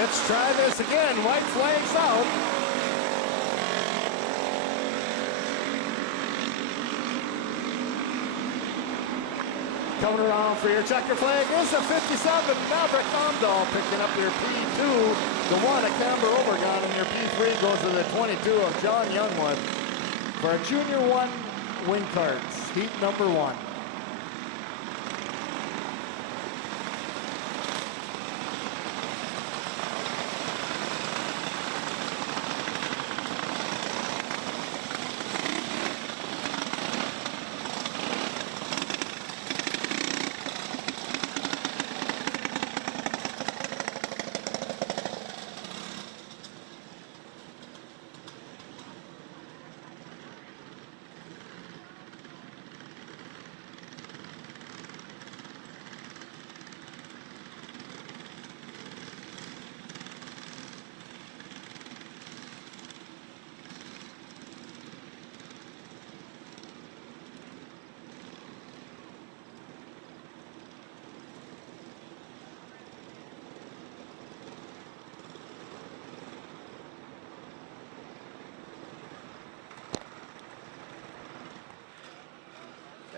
Let's try this again. White flags out. Coming around for your checker flag is a 57. Maverick Omdahl picking up your P2. The 1 at Camber Overgon, and your P3 goes to the 22 of John Youngwood for a Junior 1 win cards, heat number 1.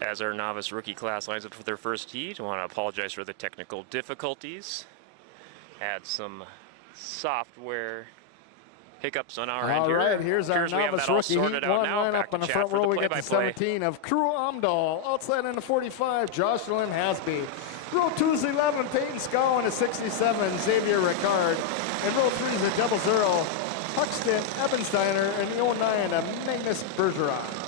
As our novice rookie class lines up for their first heat, I want to apologize for the technical difficulties. Had some software hiccups on our end here. All right, here's our novice rookie heat 1 lineup. On the front row, we get the 17 of Crew Omdahl. Outside in the 45, Jocelyn Hasby. Row 2's 11, Peyton Scow in a 67, Xavier Ricard. And row 3's a 00, Huxton Ebensteiner, and the 09 of Magnus Bergeron.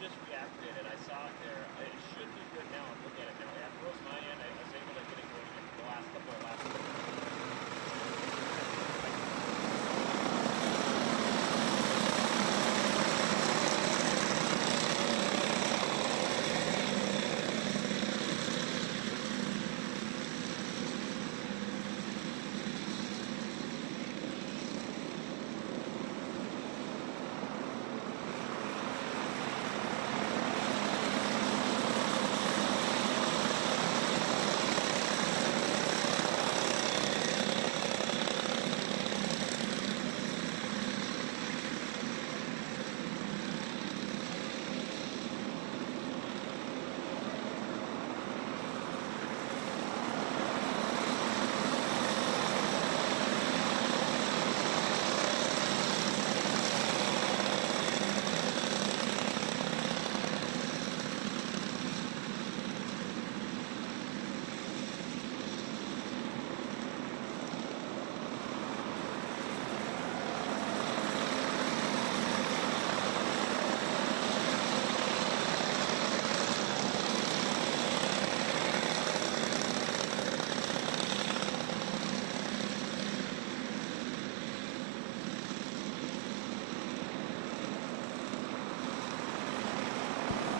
Just reacted and I saw it there. It should be good now. I'm looking at it now. Yeah, it froze my end. I was able to get it going in the last couple of laps.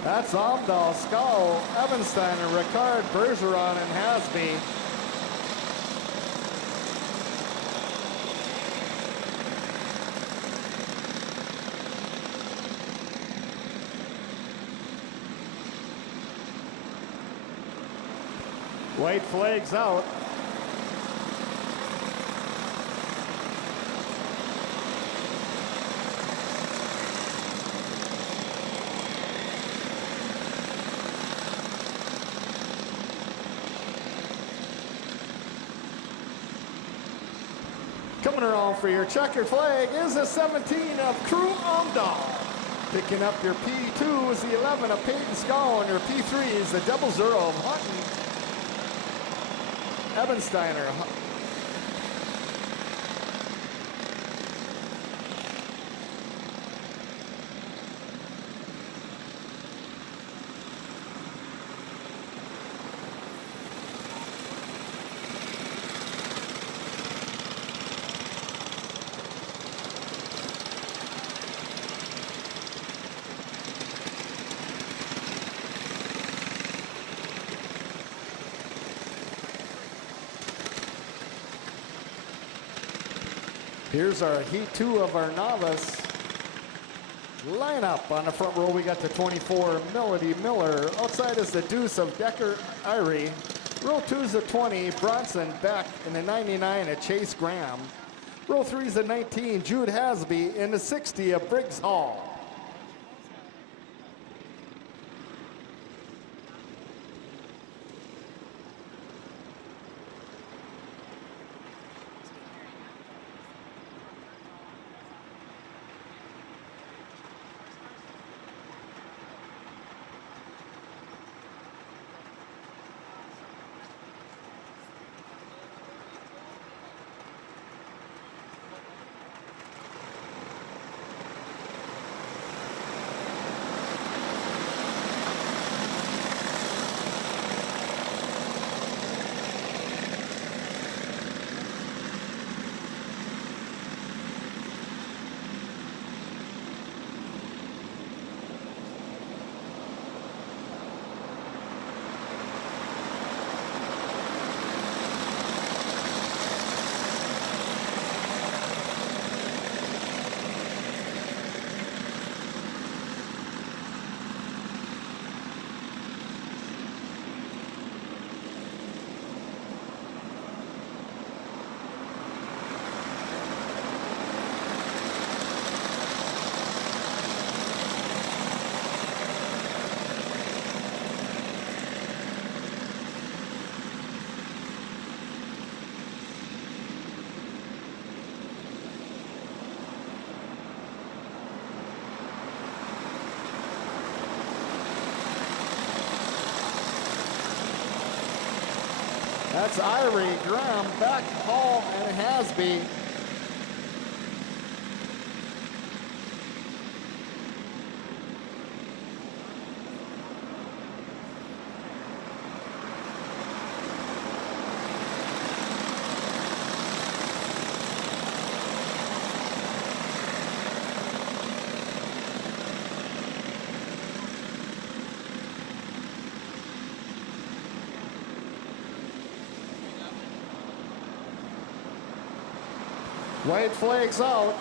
That's Omdahl, Scow, Ebensteiner, Ricard, Bergeron, and Hasby. White flags out. Coming around for your checkered flag is the 17 of Crew Amdahl. Picking up your P2 is the 11 of Peyton Scow, and your P3 is the 00 of Hutton Ebensteiner. Here's our Heat 2 of our novice lineup. On the front row, we got the 24, Melody Miller. Outside is the Deuce of Decker Irie. Row 2 is the 20, Bronson Beck. And the 99 of Chase Graham. Row 3 is the 19, Jude Hasby. And the 60 of Briggs Hall. That's Irie, Graham, Beck, Hall, and Hasby. White flags out.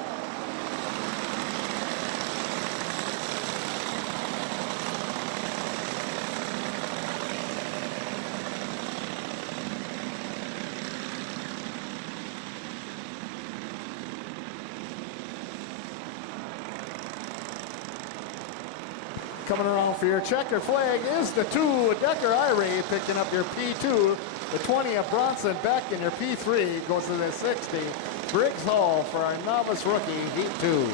Coming around for your checker flag is the 2, Decker Irie, picking up your P2. The 20 of Bronson Beck, and your P3 goes to the 60. Briggs Hall for our novice rookie, Heat 2.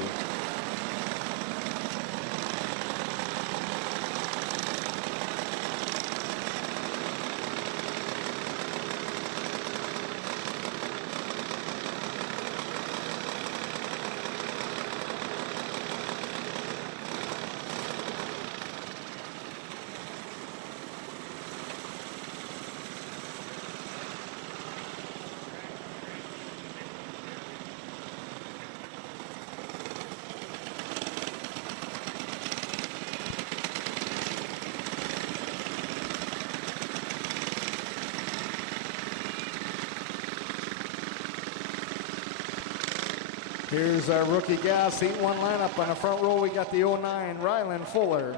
Here's our rookie gas Heat 1 lineup. On the front row, we got the 09, Ryland Fuller.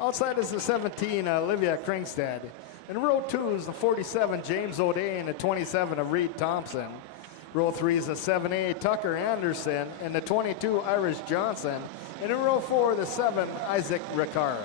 Outside is the 17, Olivia Kringstad. In row 2 is the 47, James O'Day, and the 27 of Reed Thompson. Row 3 is the 7A, Tucker Anderson, and the 22, Irish Johnson. And in row 4, the 7, Isaac Ricard.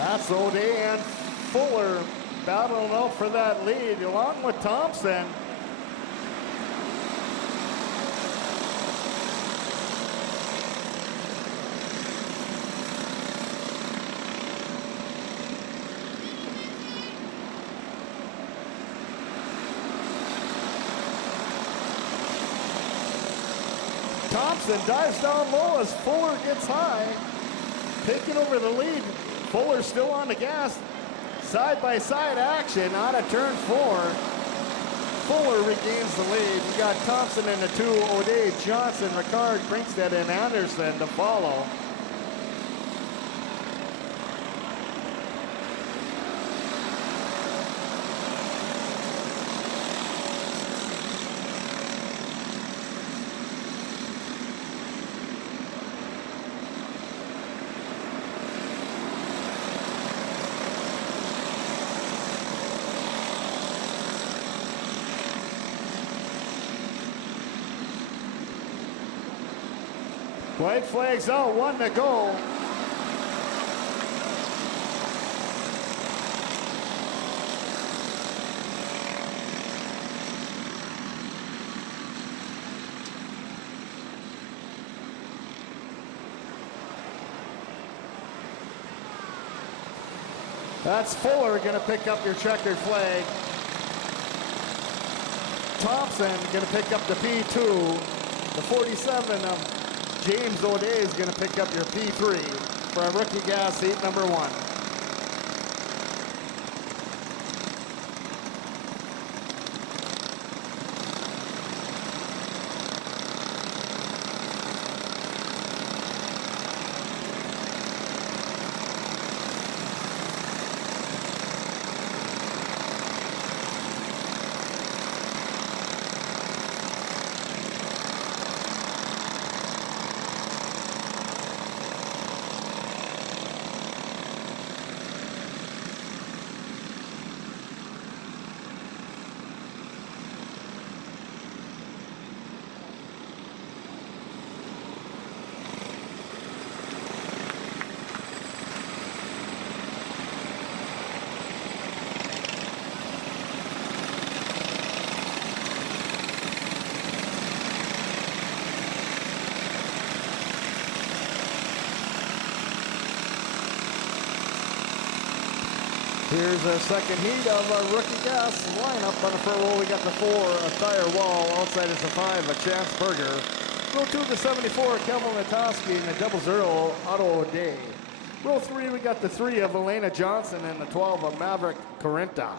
That's O'Day and Fuller battling out for that lead along with Thompson. Thompson dives down low as Fuller gets high, taking over the lead. Fuller still on the gas. Side-by-side action out of turn 4. Fuller regains the lead. We got Thompson in the 2, O'Day, Johnson, Ricard, Brinkstead, and Anderson to follow. White flags out, 1 to go. That's Fuller going to pick up your checkered flag. Thompson going to pick up the P2. The 47 of James O'Day is going to pick up your P3 for a rookie gas heat number 1. Here's a second heat of a rookie gas lineup. On the front row, we got the 4, a Tire Wall. Outside is the 5, a Chance Berger. Row 2, the 74, Kelvin Latoski, and the 00, Otto O'Day. Row 3, we got the 3 of Elena Johnson and the 12 of Maverick Corinta.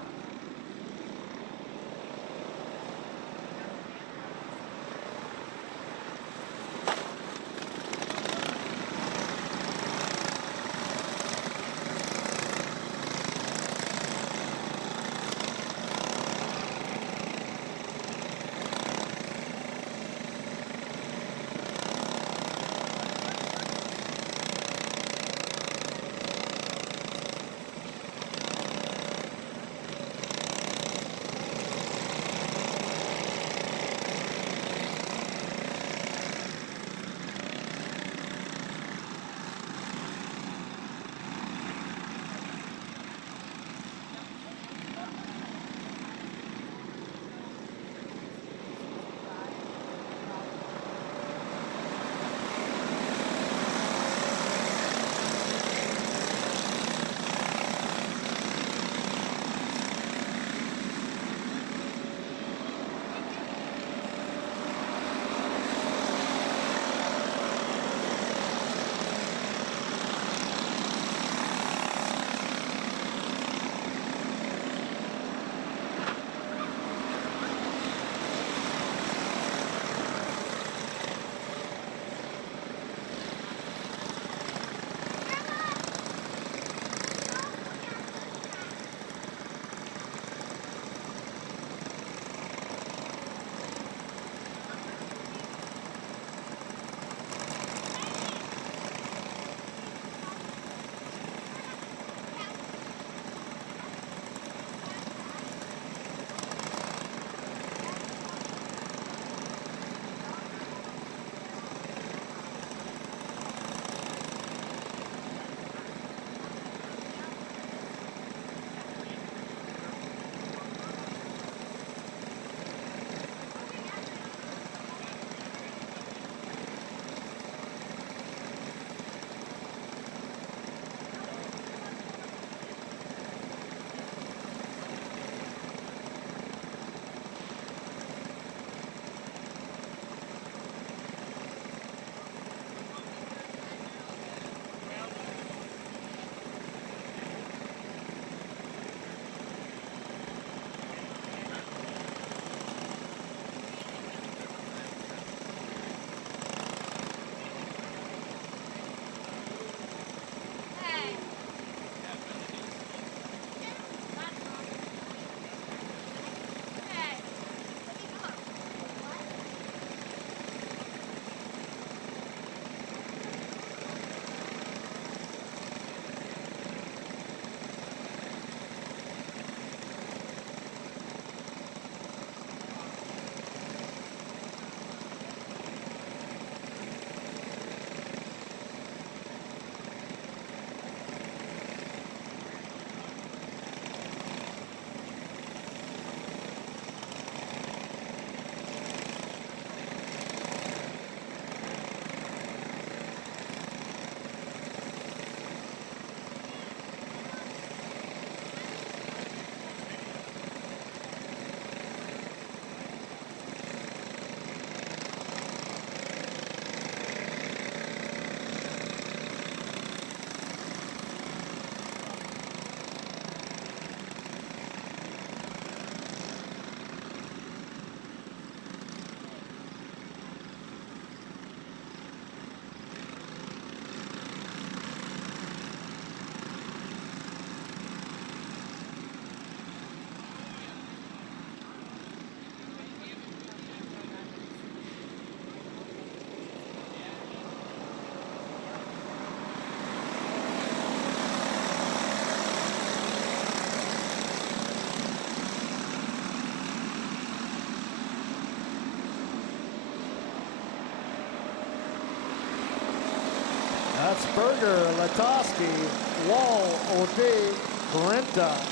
Chance, Berger, Latoski, Wall, O'Day, Correnta.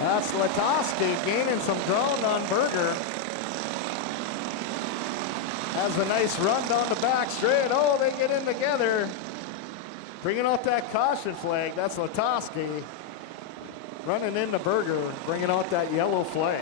That's Latoski gaining some ground on Berger. Has a nice run down the back straight. Oh, they get in together. Bringing out that caution flag. That's Latoski. Running into Berger, bringing out that yellow flag.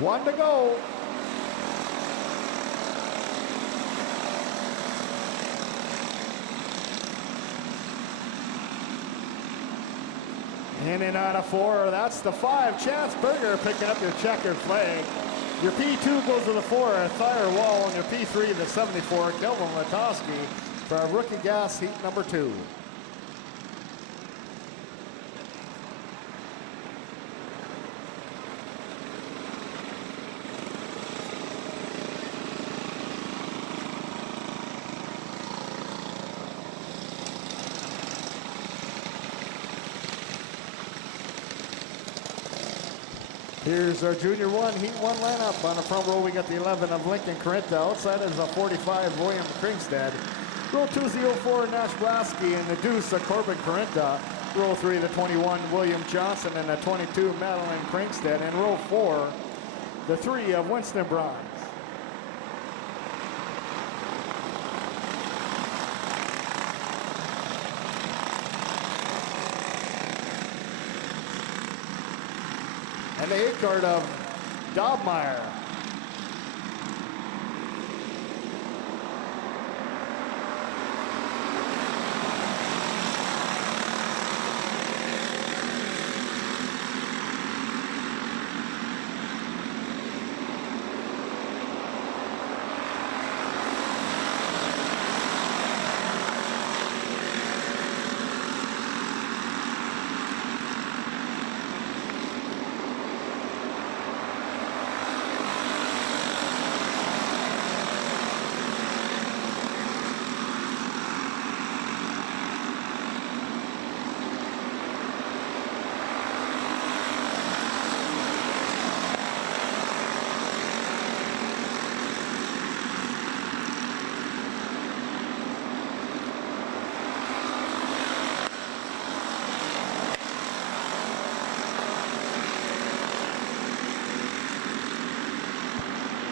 One to go. In and out of 4, that's the 5. Chance Berger picking up your checkered flag. Your P2 goes to the 4, Thayer Wall, and your P3 the 74, Kelvin Latoski for our rookie gas heat number 2. Here's our Junior 1, Heat 1 lineup. On the front row, we got the 11 of Lincoln Correnta. Outside is a 45, William Kringstad. Row 2 is the 04, Nash Blasky, and the deuce of Corbin Correnta. Row 3, the 21, William Johnson, and the 22, Madeline Kringstad. And row 4, the 3 of Winston Bronze. And the 8 card of Dobmeyer.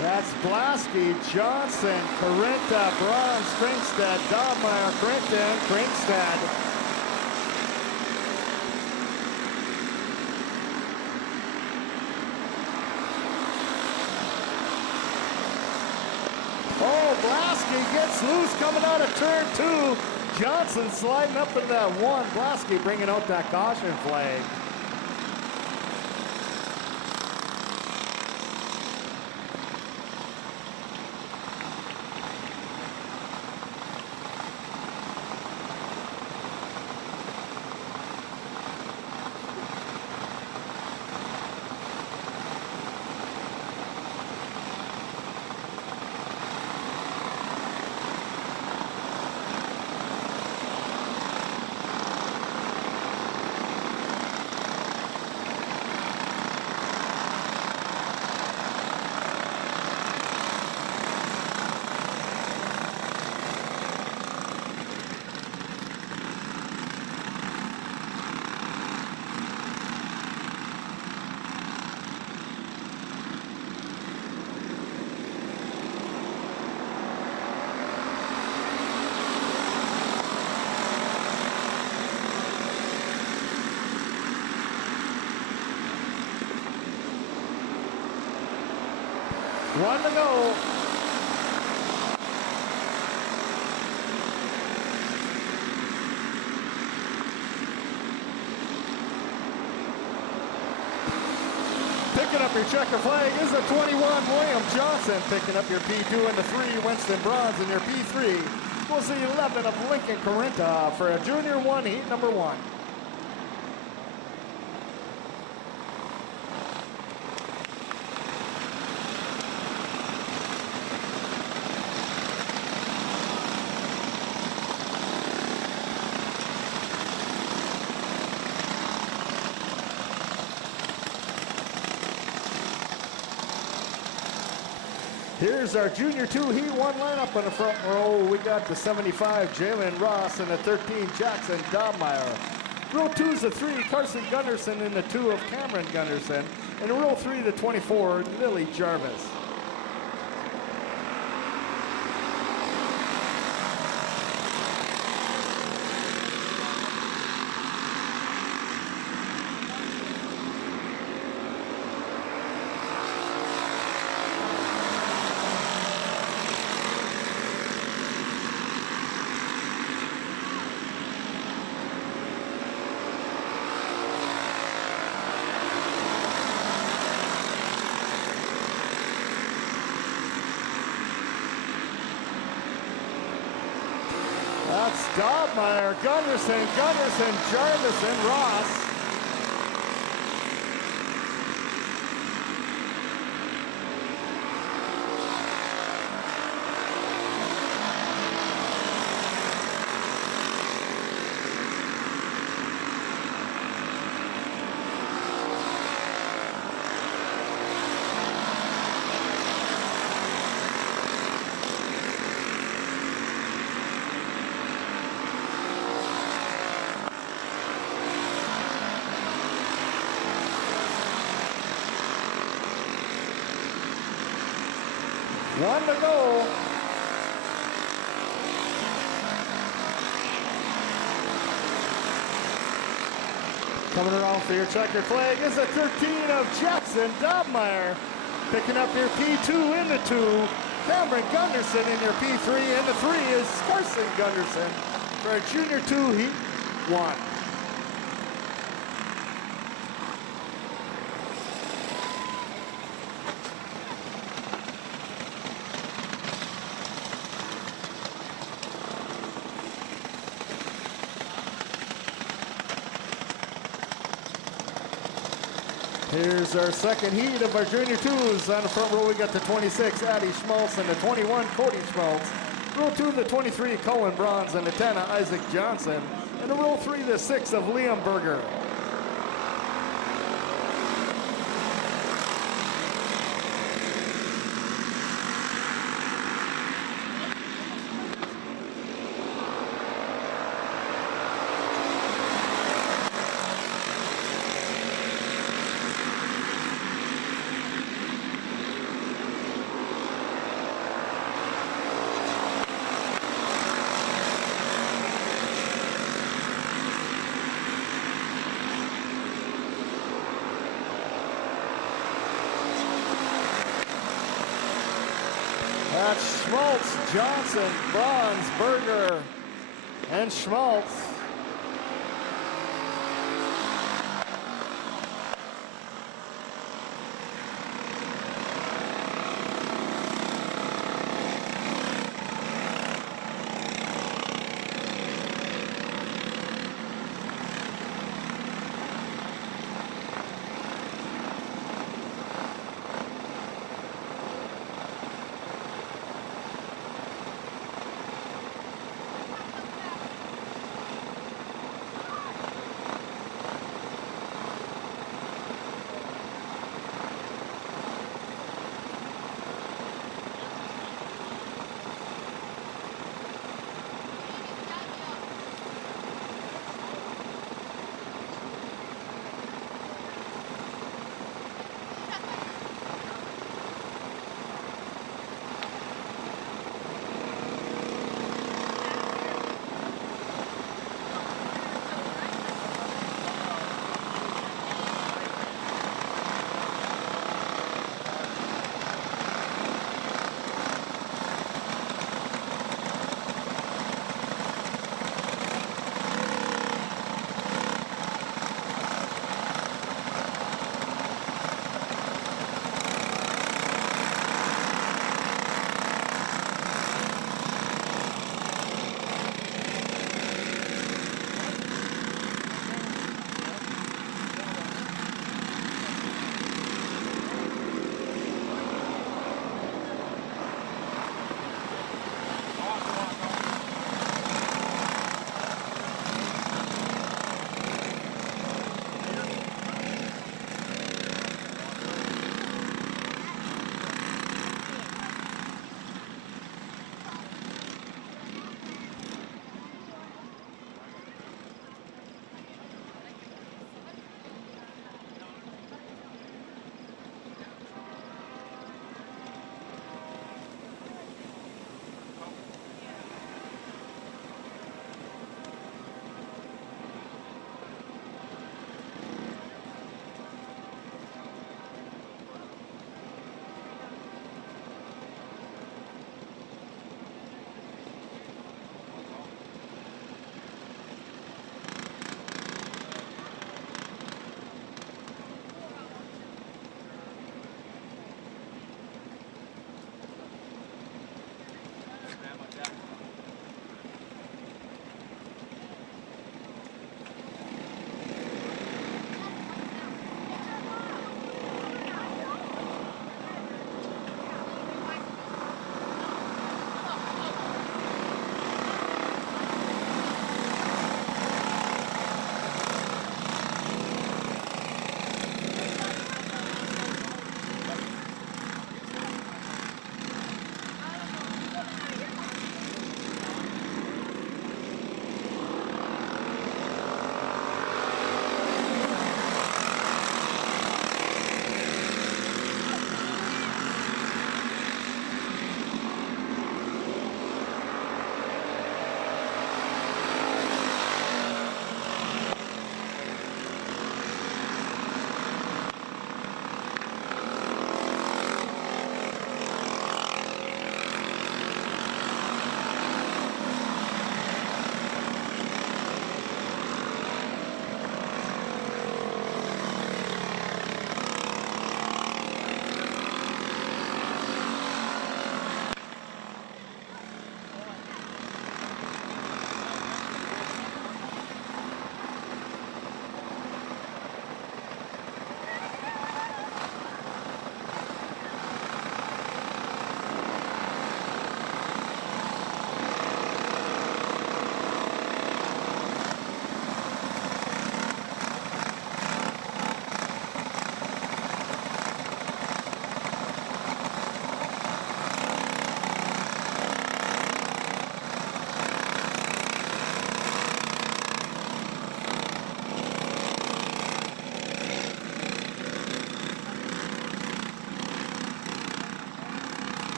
That's Blasky, Johnson, Correnta, Braun, Kringstad, Dobmeyer, Correnta, and Kringstad. Oh, Blasky gets loose coming out of turn 2. Johnson sliding up into that 1. Blasky bringing out that caution flag. One to go. Picking up your checker flag is a 21, William Johnson. Picking up your P2 and the 3, Winston Bronze, and your P3 was the 11 of Lincoln Corinta for a Junior 1, heat number 1. Here's our Junior 2 Heat 1 lineup in the front row. We got the 75, Jalen Ross, and the 13, Jackson Dobmeyer. Row 2 is the 3, Carson Gunderson, and the 2 of Cameron Gunderson. And row 3, the 24, Lily Jarvis. That's Dobmeyer, Gunderson, Jarvis, and Ross. One to go. Coming around for your checker flag is a 13 of Jackson Dobmeyer. Picking up your P2 in the 2, Cameron Gunderson in your P3, and the 3 is Carson Gunderson for a Junior 2 Heat 1. Here's our second heat of our Junior 2s. On the front row, we got the 26, Addie Schmaltz, and the 21, Cody Schmaltz. Row 2, the 23, Cullen Bronze, and the 10, Isaac Johnson. And the row 3, the 6 of Liam Berger. That's Schmaltz, Johnson, Bronze, Berger, and Schmaltz.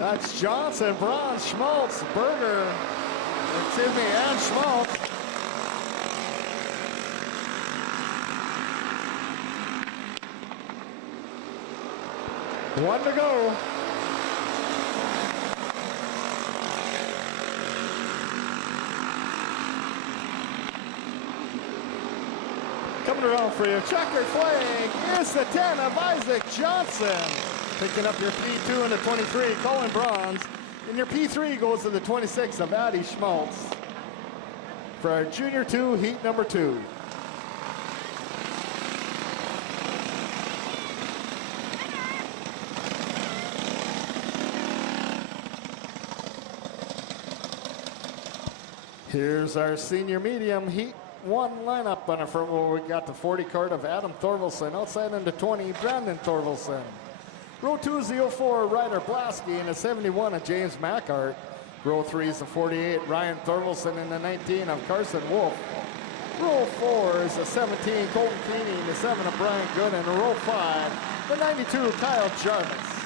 That's Johnson, Bronze, Schmaltz, Berger, excuse me, and Schmaltz. One to go. Coming around for your checkered flag is the 10 of Isaac Johnson. Picking up your P2 and the 23, Colin Bronze. And your P3 goes to the 26 of Addy Schmaltz for our Junior 2 heat number 2. Here's our senior medium heat 1 lineup on the front row. We got the 40 card of Adam Thorvaldsen. Outside in the 20, Brandon Thorvaldsen. Row 2 is the 04 Ryder Blasky and the 71 of James Macart. Row 3 is the 48 Ryan Thorvaldsen and the 19 of Carson Wolf. Row 4 is the 17 Colton Keeney and the 7 of Brian Good. And row 5, the 92 Kyle Jarvis.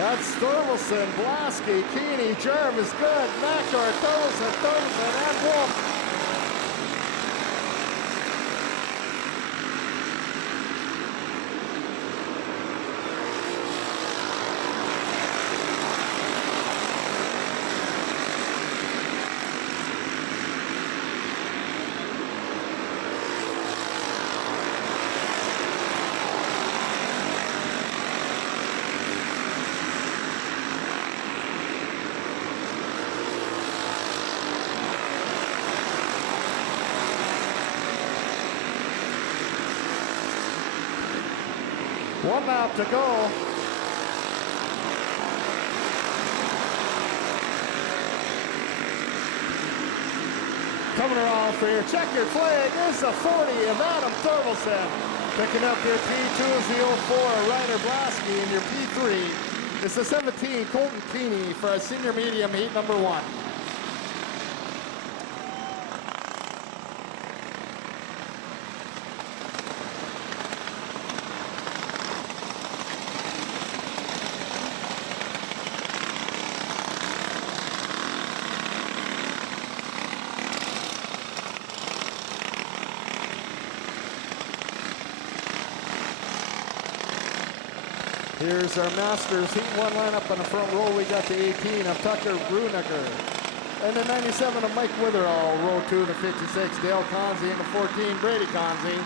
That's Thorvaldsen, Blasky, Keeney, Jarvis, Good, Macart, Thorvaldsen, and Wolf. One lap to go. Coming around for your checkered flag is the 40 of Adam Thorvaldsen. Picking up your P2 is the 04 Ryder Blasky, and your P3 is the 17 Colton Keeney for a senior medium heat number 1. Here's our Masters Heat 1 lineup on the front row. We got the 18 of Tucker Brunecker. And the 97 of Mike Witherall. Row 2, the 56, Dale Conzi, and the 14, Brady Conzi.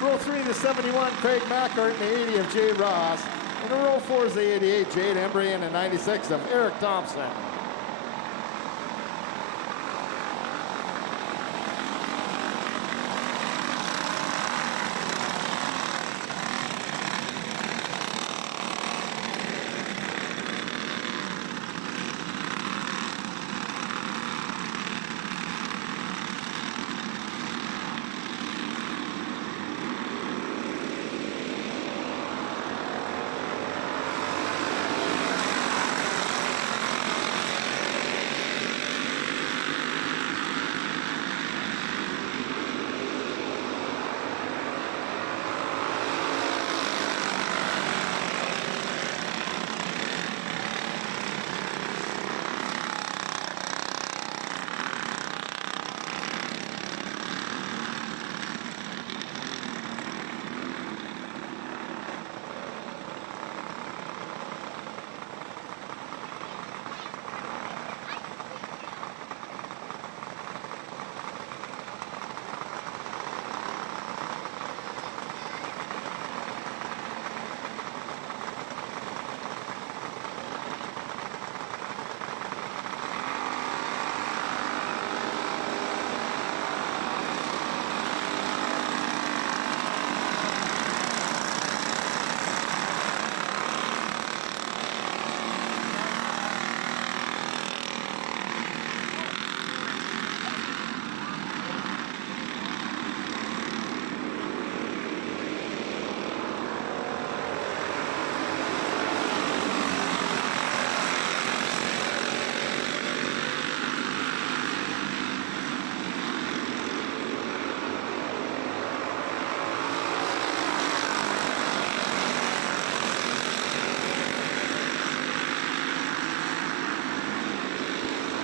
Row 3, the 71, Craig Macart, and the 80 of Jay Ross. And the row 4 is the 88, Jade Embry, and the 96 of Eric Thompson.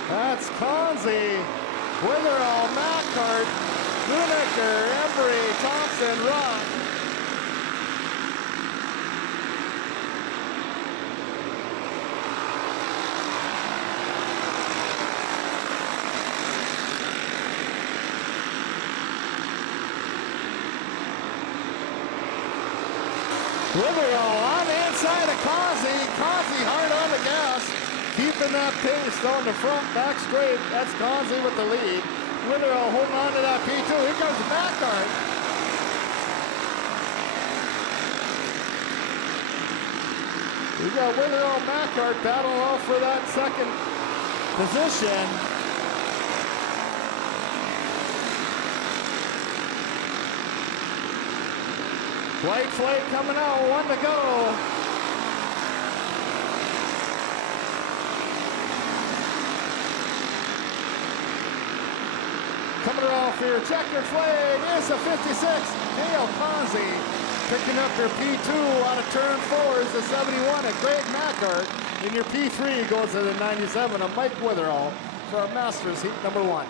That's Conzi, Witherall, Macart, Lunecker, Embry, Thompson, Rock. Witherall on the inside of Conzi. Conzi hard on the gas. Keeping that pace on the front, back straight. That's Conzi with the lead. Witherall holding on to that P2. Here comes Macart. We got Witherall, Macart battling off for that second position. White flag coming out, 1 to go. Coming off here, checker flag is a 56. Dale Conzi picking up your P2 out of turn 4 is the 71 at Greg Macart. And your P3 goes to the 97 of Mike Witherall for our Masters heat number 1.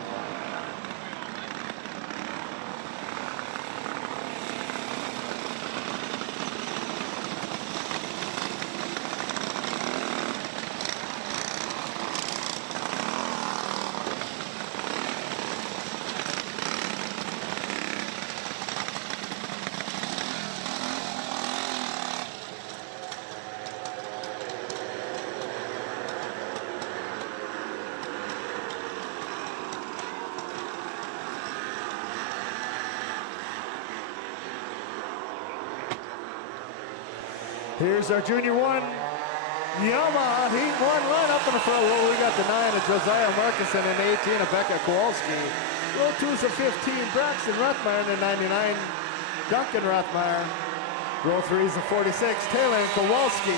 Here's our Junior 1 Yamaha Heat 1 lineup in the front row. We got the 9 of Josiah Markinson and 18 of Becca Kowalski. Row 2 is a 15, Braxton Rothmeyer and 99, Duncan Rothmeyer. Row 3 is a 46, Taylor and Kowalski.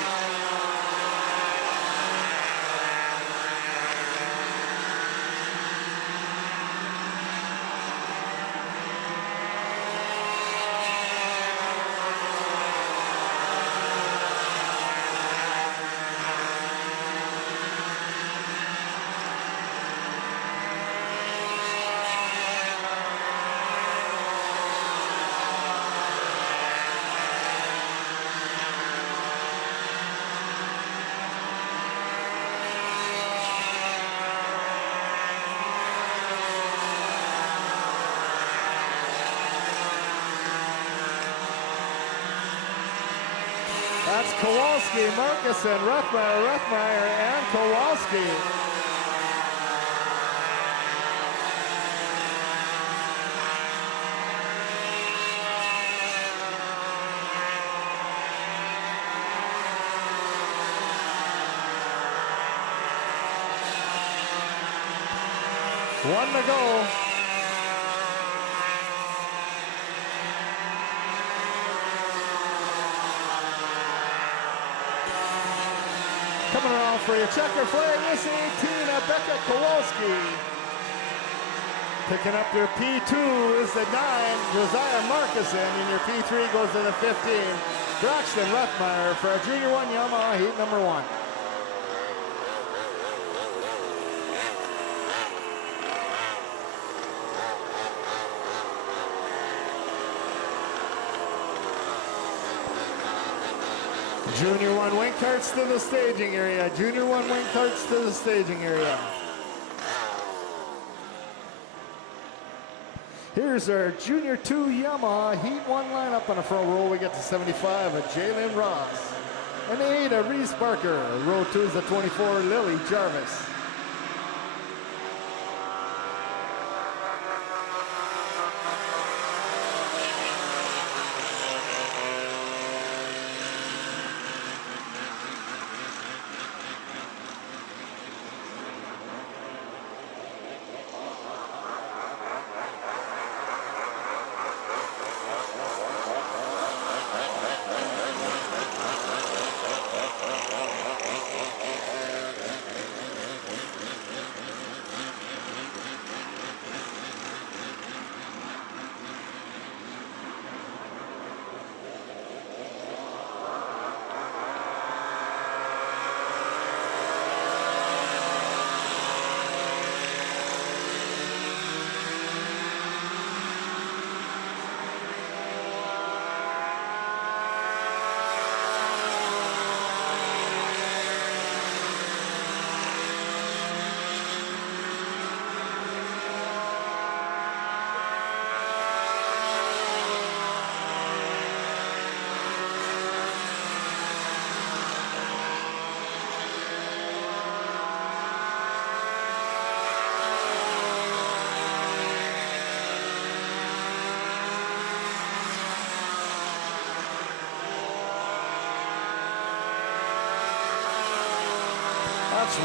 That's Kowalski, Markinson, Rothmeyer, and Kowalski. One to go. Coming around for your checker flag is 18 of Becca Kowalski. Picking up your P2 is the 9, Josiah Markinson, and your P3 goes to the 15, Braxton Rothmeyer for a Junior 1 Yamaha heat number 1. Junior 1 wing carts to the staging area. Junior 1 wing carts to the staging area. Here's our Junior 2 Yamaha Heat 1 lineup on the front row. We get to 75 of Jalen Ross. And the 8 of Reese Barker. Row 2 is the 24 Lily Jarvis.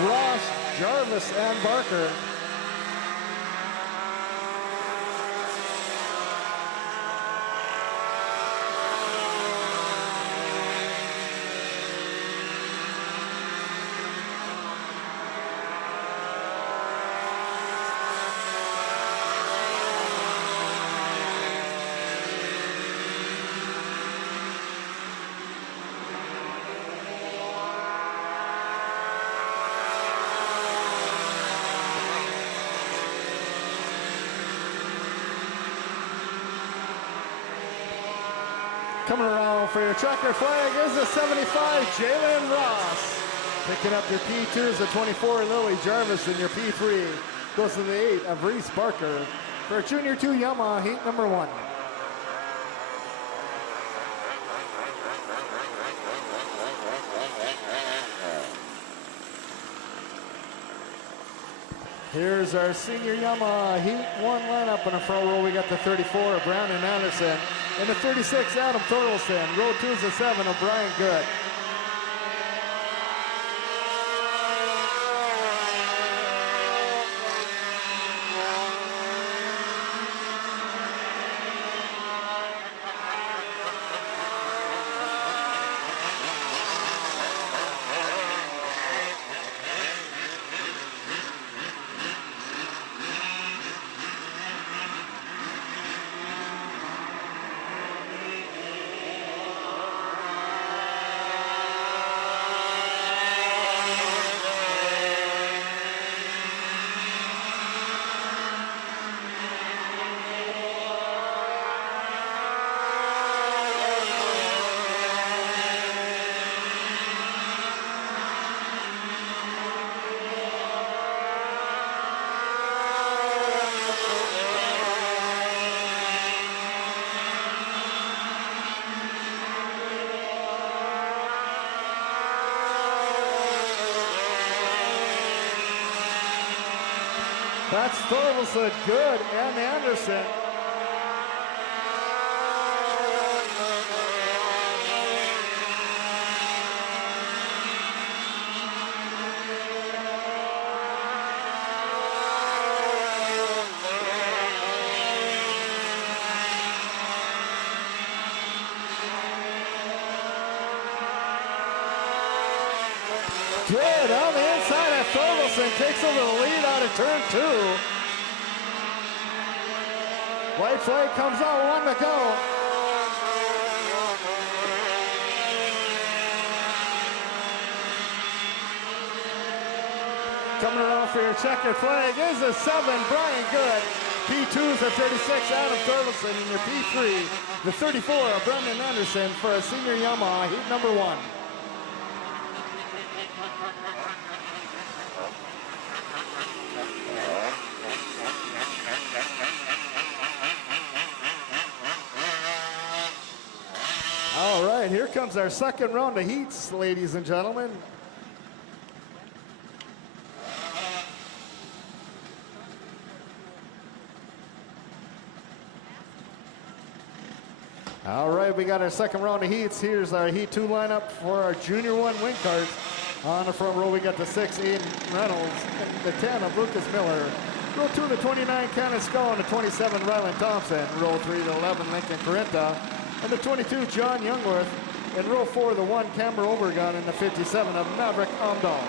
Ross, Jarvis, and Barker. Coming around for your checker flag is the 75, Jalen Ross. Picking up your P2 is the 24, Lily Jarvis, and your P3 goes to the 8 of Reese Barker for Junior 2 Yamaha heat number 1. Here's our senior Yamaha heat 1 lineup. In the front row, we got the 34 of Brandon Anderson. And the 36, Adam Thorlson. Row 2 is the 7 of Brian Good. That's Thorlson, Good, and Anderson. Good on the inside of Thorlson, takes over the lead out of turn 2. White flag comes out, 1 to go. Coming around for your checkered flag is the 7, Brian Good. P2 is the 36, Adam Thorlson, and your P3, the 34 of Brendan Anderson for a senior Yamaha heat number 1. All right, here comes our second round of heats, ladies and gentlemen. All right, we got our second round of heats. Here's our heat 2 lineup for our junior 1 wing carts. On the front row, we got the 6, Aiden Reynolds, and the 10 of Lucas Miller. Row 2, the 29, Kenneth Skull, and the 27, Ryland Thompson. Row 3, the 11, Lincoln Corinta, and the 22, John Youngworth. In row 4, the 1, Camber Overgun, and the 57 of Maverick Amdahl.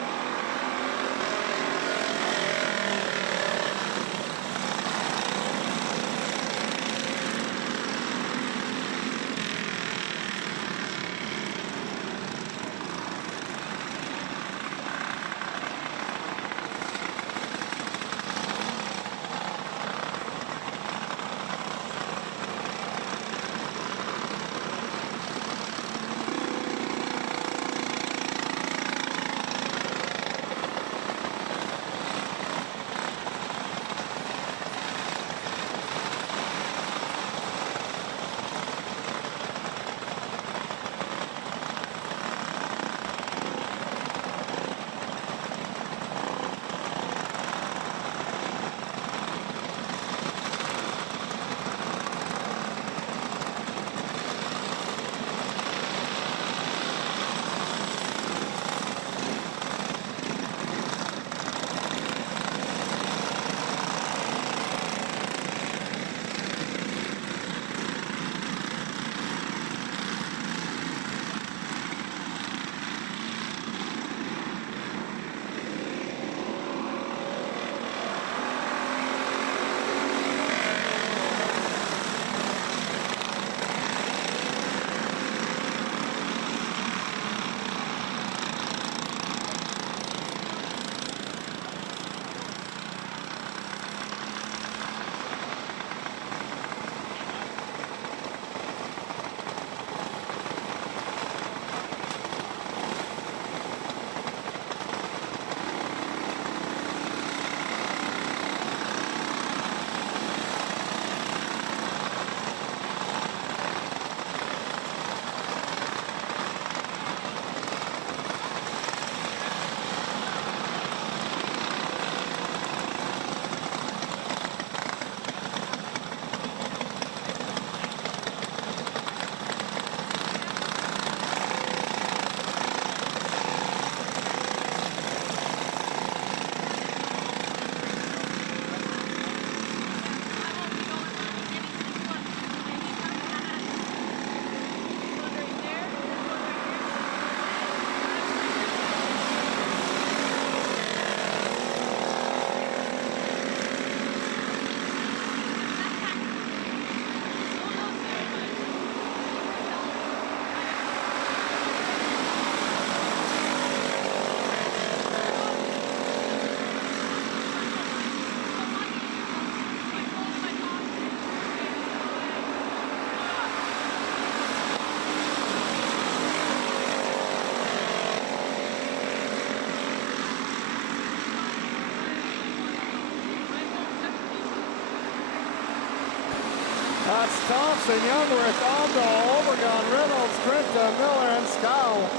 That's Thompson, Youngworth, Omdahl, Obregon, Reynolds, Grinta, Miller, and Scow.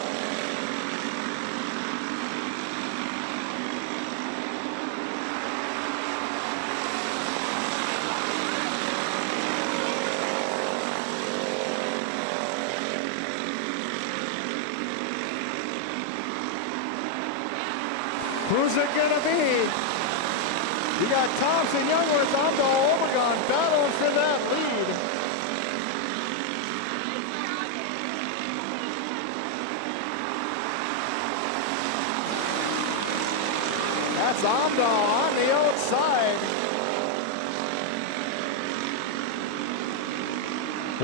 Who's it gonna be? You got Thompson, Youngworth, Omdahl, Obregon battling for that lead. That's Omdahl on the outside.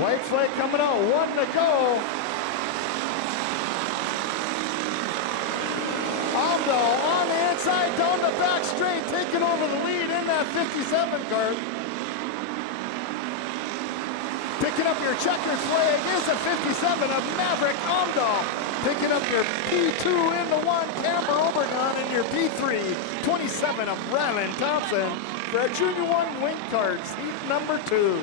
White flag coming out, 1 to go. Omdahl on the inside, down the back straight, taking over the lead in that 57 car. Picking up your checkered flag is a 57 of Maverick Omdahl. Picking up your P2 in the 1, Camber Obregon, and your P3, 27 of Rylan Thompson for a Junior 1 Wing Cards, heat number 2.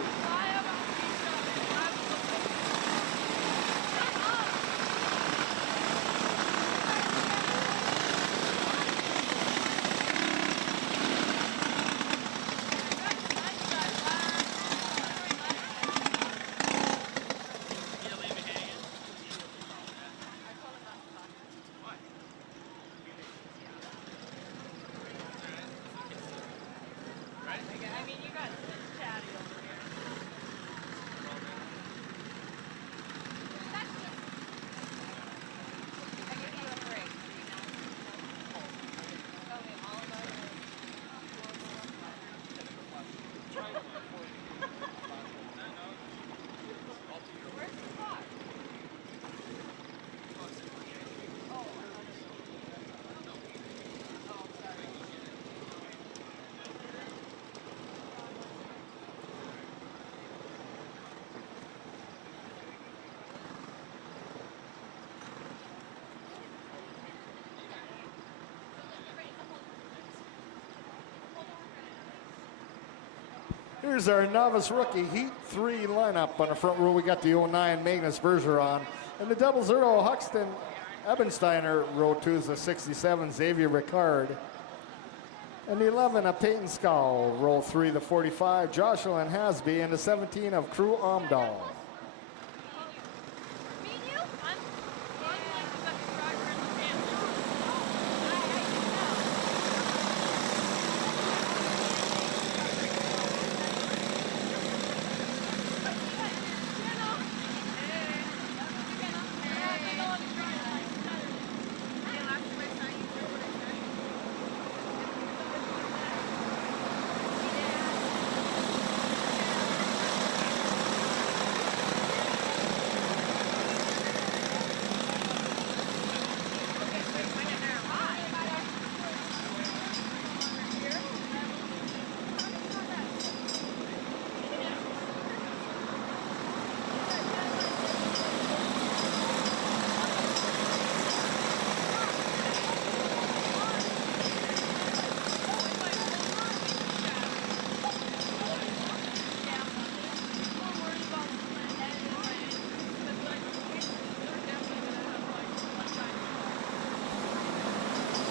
Here's our novice rookie Heat 3 lineup. On the front row, we got the 09 Magnus Bergeron. And the 00 Huxton Ebensteiner. Row 2 is the 67 Xavier Ricard. And the 11 of Peyton Scow. Row 3, the 45 Jocelyn Hasby. And the 17 of Crew Omdahl.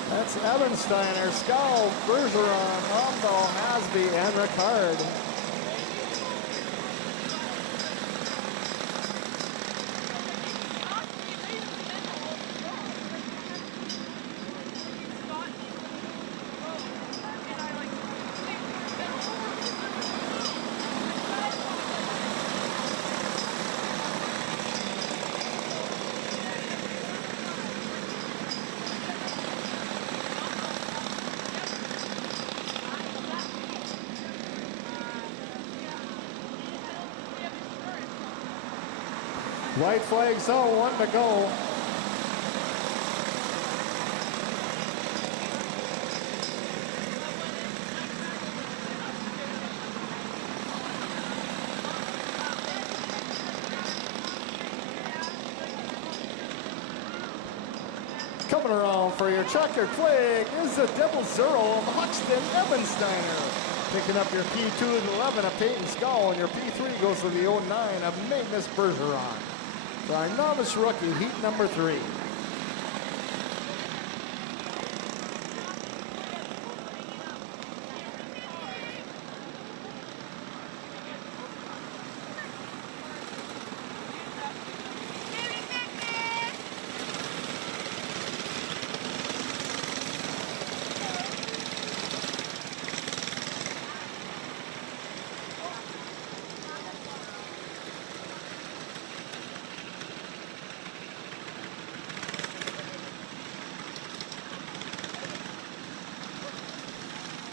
That's Ebensteiner, Scow, Bergeron, Omdahl, Hasby, and Ricard. White flags out, 1 to go. Coming around for your checkered flag is the 00 of Huxton Ebensteiner. Picking up your P2 is 11 of Peyton Scow, and your P3 goes to the 09 of Magnus Bergeron. So our novice rookie, heat number 3.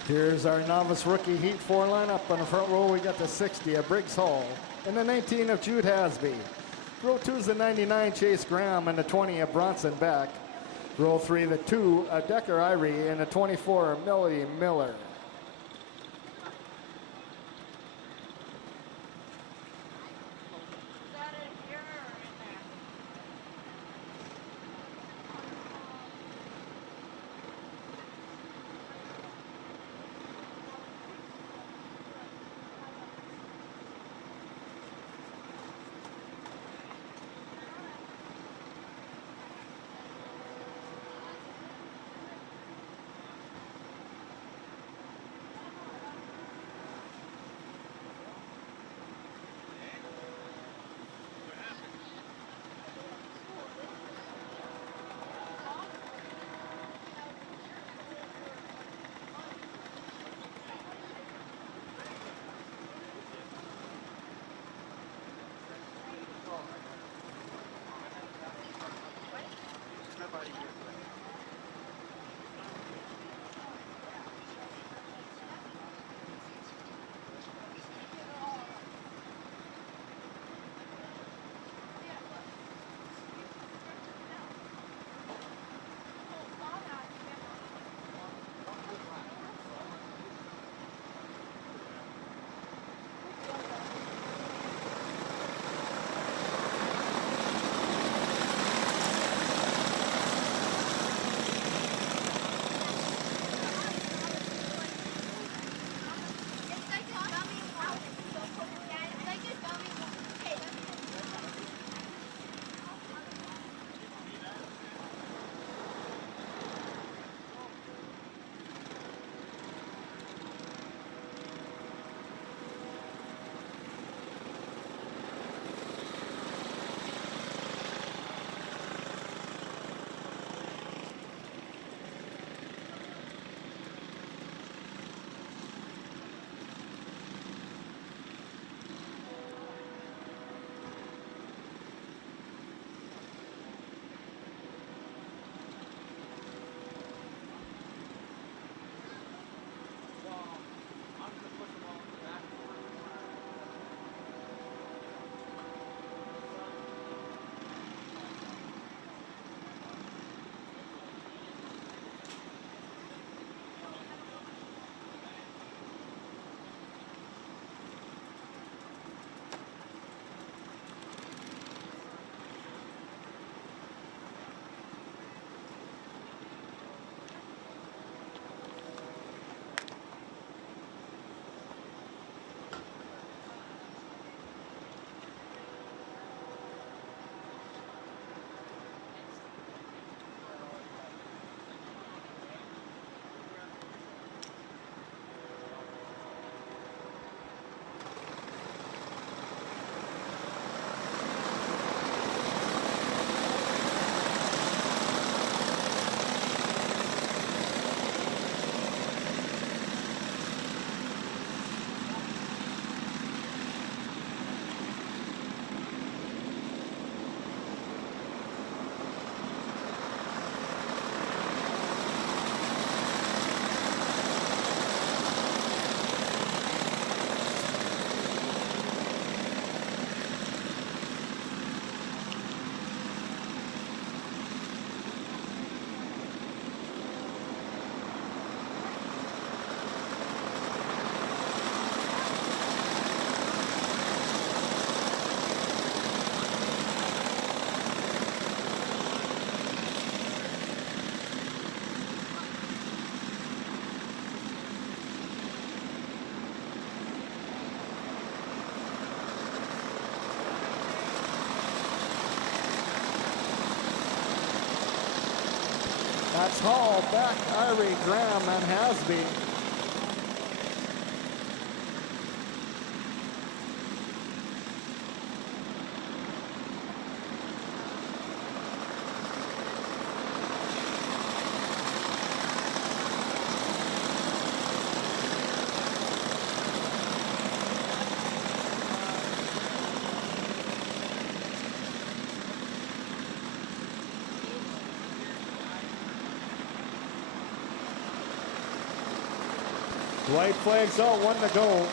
Here's our novice rookie Heat 4 lineup. On the front row, we got the 60 of Briggs Hall and the 19 of Jude Hasby. Row 2 is the 99 Chase Graham and the 20 of Bronson Beck. Row 3, the 2 of Decker Irie and the 24 of Melody Miller. Hall, Beck, Irie, Graham, and Hasby. White flags out, 1 to go.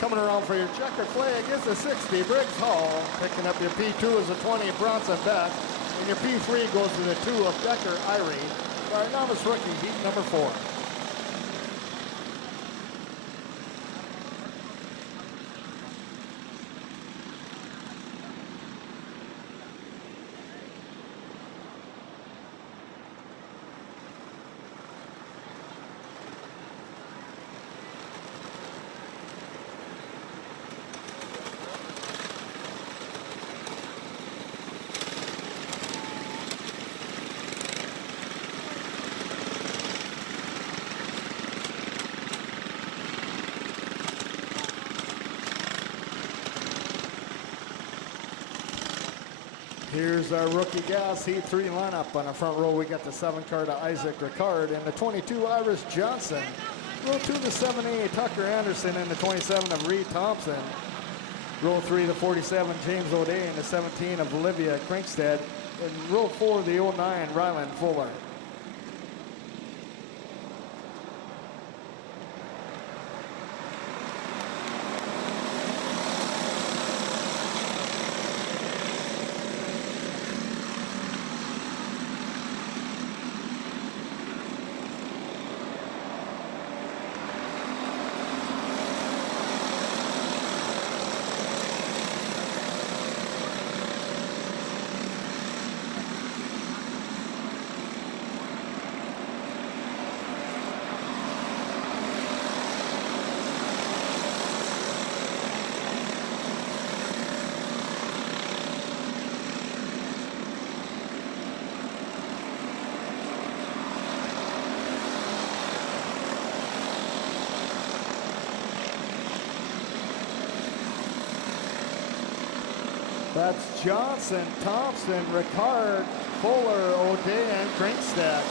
Coming around for your checkered flag is the 60, Briggs Hall. Picking up your P2 is a 20, Bronson Beck. And your P3 goes to the 2 of Decker Irie. Our novice rookie, heat number 4. Here's our rookie gas heat 3 lineup. On the front row, we got the 7 car to Isaac Ricard and the 22 Iris Johnson. Row 2 the 7A Tucker Anderson and the 27 of Reed Thompson. Row 3 the 47 James O'Day and the 17 of Olivia Krinkstead. And row 4 the 09 Ryland Fuller. That's Johnson, Thompson, Ricard, Fuller, O'Day, and Krinkstead.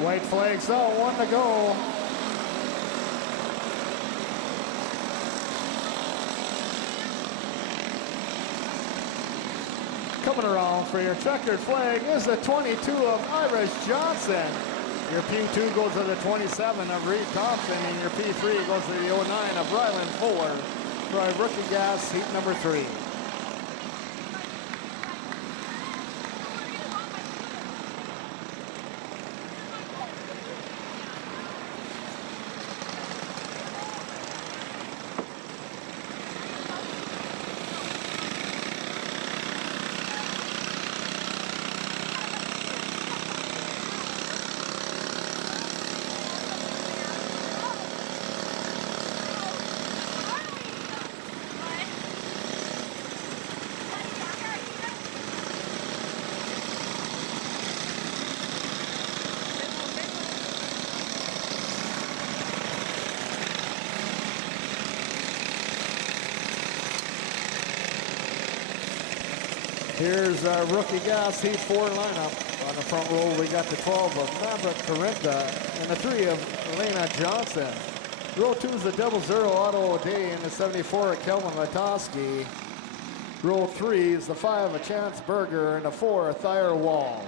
White flags out, 1 to go. Coming around for your checkered flag is the 22 of Iris Johnson. Your P2 goes to the 27 of Reed Thompson, and your P3 goes to the 09 of Ryland Fuller. For our rookie gas, heat number 3. Here's our rookie gas heat 4 lineup. On the front row, we got the 12 of Maverick Corinta and the 3 of Elena Johnson. Row 2 is the 00 Otto O'Day and the 74 of Kelvin Latosky. Row 3 is the 5 a Chance Burger and a 4 a Thayer Wall.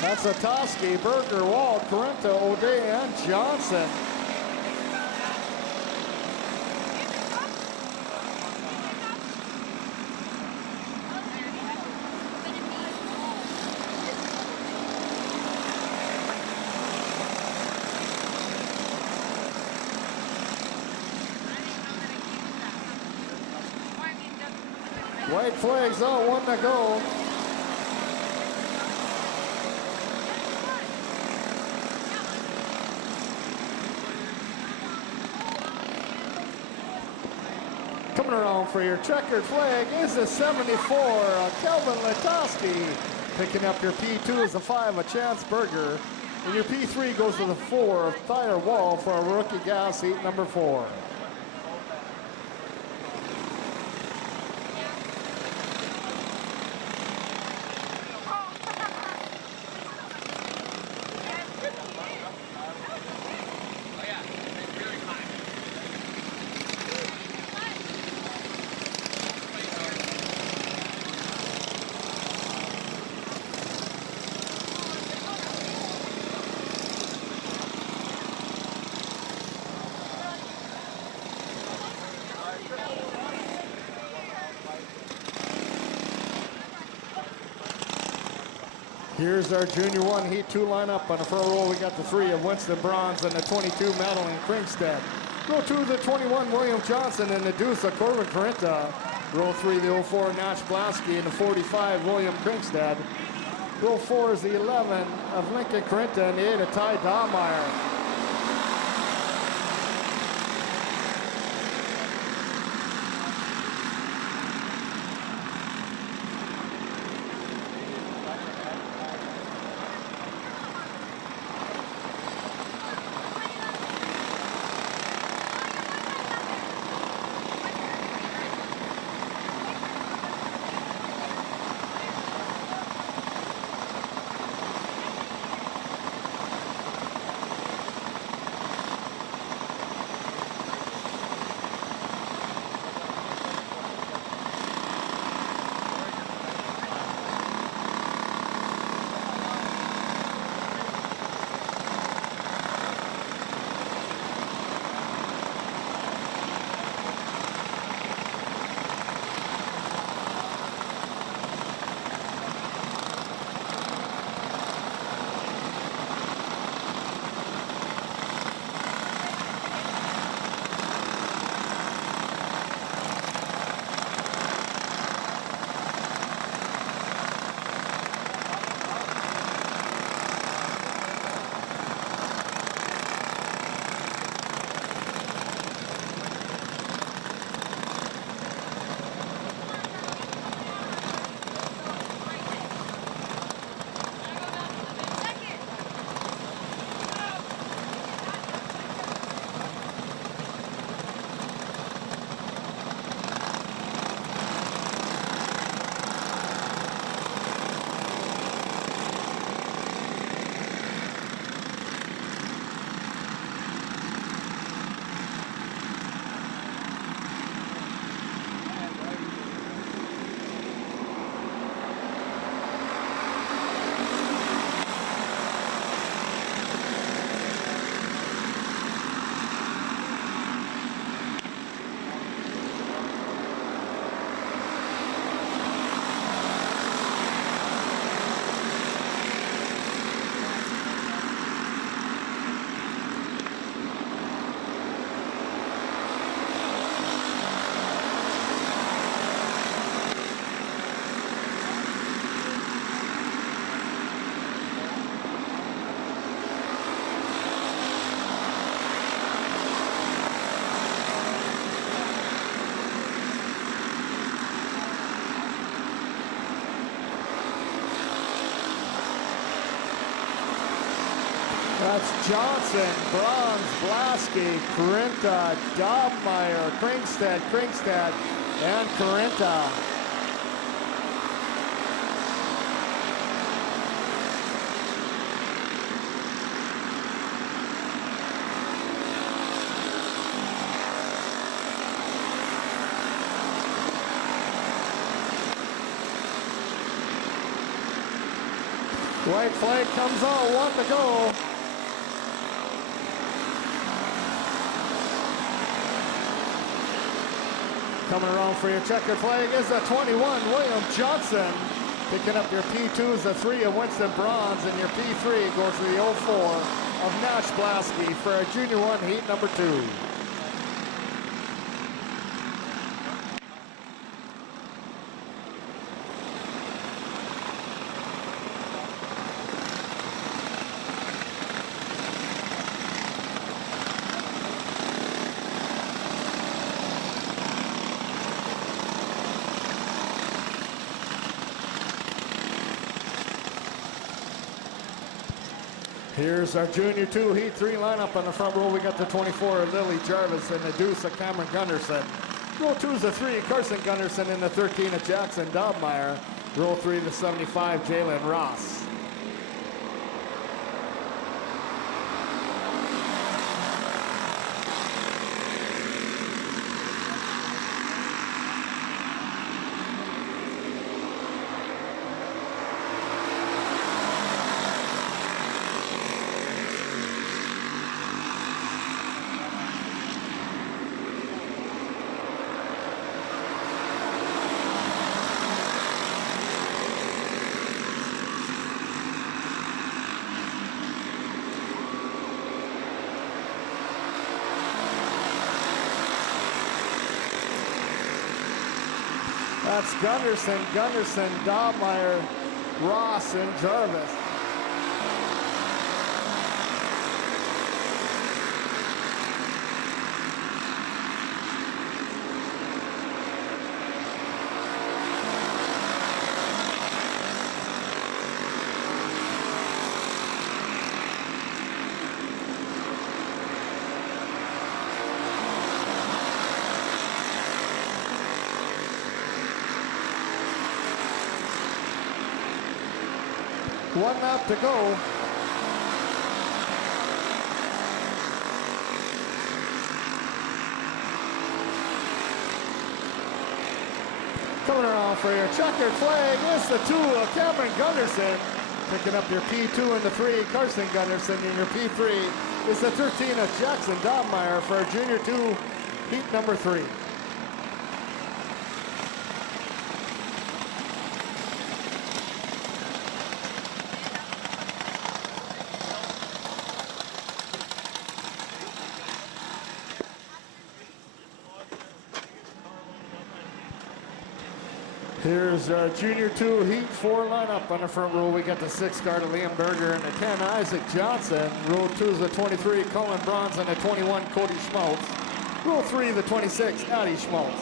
That's Atoski, Berger, Wall, Correnta, O'Day, and Johnson. White flags out, 1 to go. Coming around for your checkered flag is the 74, Kelvin Letowski. Picking up your P2 is the 5, a Chance Burger. And your P3 goes to the 4 of Thayer Wall for a rookie gas heat number 4. Here's our Junior 1 Heat 2 lineup. On the front row, we got the 3 of Winston Bronze and the 22 Madeline Kringstad. Row 2, the 21 William Johnson and the deuce of Corbin Correnta. Row 3, the 04 Nash Blasky and the 45 William Kringstad. Row 4 is the 11 of Lincoln Correnta and the 8 of Ty Dahmeyer. That's Johnson, Bronze, Blasky, Corinta, Dobmeyer, Kringstad, and Corinta. White flag comes out, 1 to go. Coming around for your checkered flag is a 21, William Johnson. Picking up your P2 is the 3 of Winston Bronze, and your P3 goes to the 04 of Nash Blasky for a Junior 1 heat number 2. Here's our Junior 2 Heat 3 lineup on the front row. We got the 24, Lily Jarvis, and the deuce of Cameron Gunderson. Row 2 is the 3, Carson Gunderson, and the 13 of Jackson Dobmeyer. Row 3, the 75, Jalen Ross. That's Gunderson, Dobmeyer, Ross, and Jarvis. One lap to go. Coming around for your checkered flag is the 2 of Cameron Gunderson. Picking up your P2 and the 3, Carson Gunderson, and your P3 is the 13 of Jackson Dobmeyer for a Junior 2 heat number 3. Here's our Junior 2 Heat 4 lineup on the front row. We got the 6 car to Liam Berger and the 10 Isaac Johnson. Row 2 is the 23 Colin Bronze and the 21 Cody Schmaltz. Row 3 the 26 Addie Schmaltz.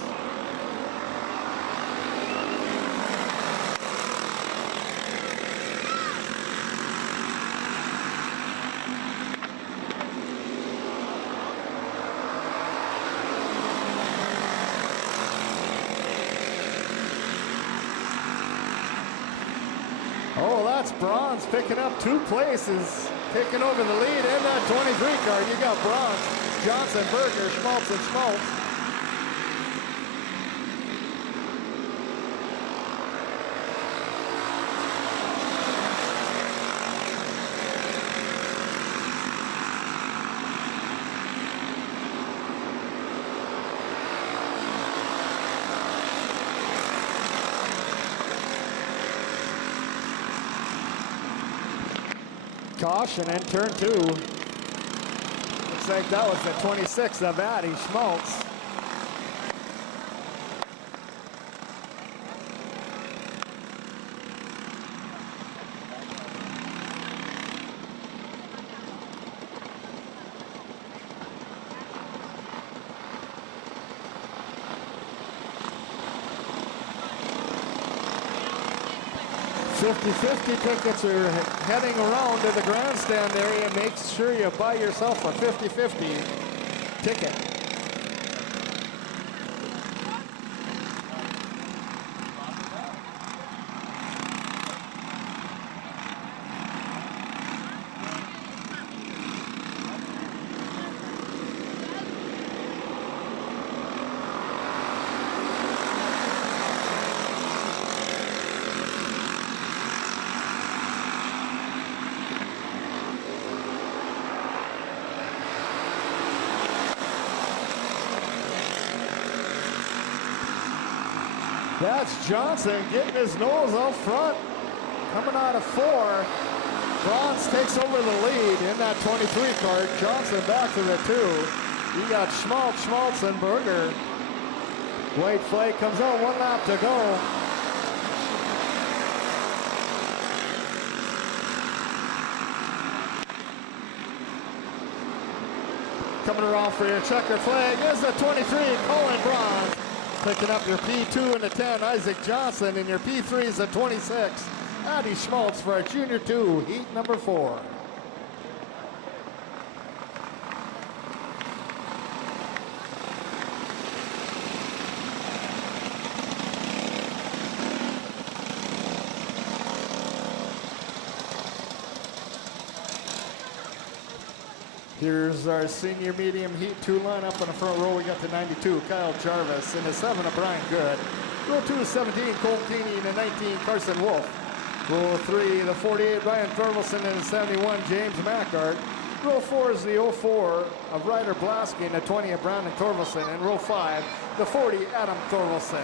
Oh, that's Bronze picking up 2 places, taking over the lead in that 23 car. You got Bronze, Johnson, Berger, Schmaltz, and Schmaltz. Caution in turn 2. Looks like that was the 26 of Addie Schmaltz. 50-50 tickets are heading around to the grandstand area. Make sure you buy yourself a 50-50 ticket. That's Johnson getting his nose out front, coming out of 4. Bronze takes over the lead in that 23 car. Johnson back to the 2. You got Schmaltz, and Berger. White flag comes out, 1 lap to go. Coming around for your checker flag is the 23, Colin Bronze. Picking up your P2 and the 10, Isaac Johnson, and your P3 is the 26, Addy Schmaltz for our Junior 2, heat number 4. Here's our senior medium heat 2 lineup on the front row. We got the 92, Kyle Jarvis, and the 7 of Brian Good. Row 2 is 17, Cole Keeney, and the 19, Carson Wolf. Row 3, the 48, Ryan Thorvalson, and the 71, James Mackart. Row 4 is the 04 of Ryder Blasky, and the 20 of Brandon Thorvalson. And row 5, the 40, Adam Thorvalson.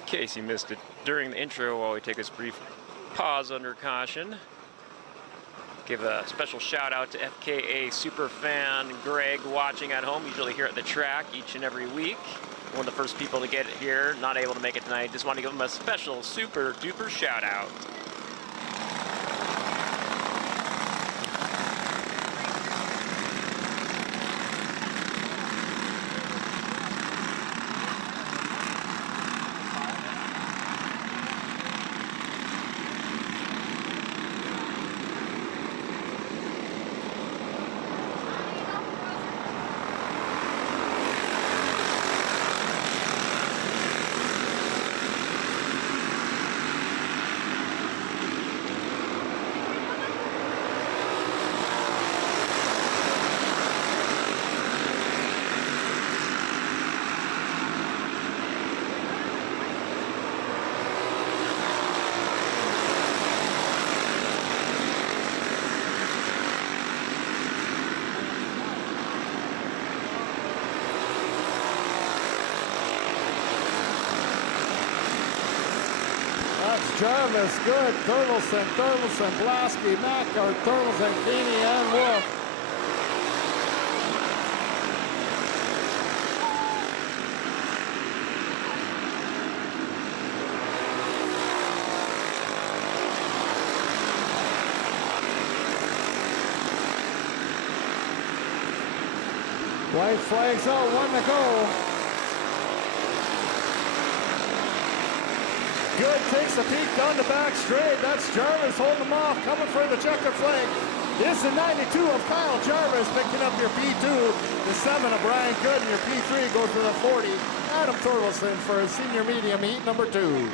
In case you missed it during the intro, while we take this brief pause under caution, give a special shout out to FKA superfan Greg watching at home, usually here at the track each and every week. One of the first people to get it here, not able to make it tonight. Just want to give him a special super duper shout out. That's Jarvis, good. Thurleson, Blasky, Mackart, Thurleson, Keeney, and Wolf. White flags out, 1 to go. Good, takes a peek down the back straight. That's Jarvis holding them off, coming for the checker flag. It's the 92 of Kyle Jarvis picking up your P2. The 7 of Brian Good, and your P3 goes to the 40. Adam Thorvaldson for his senior medium heat number 2.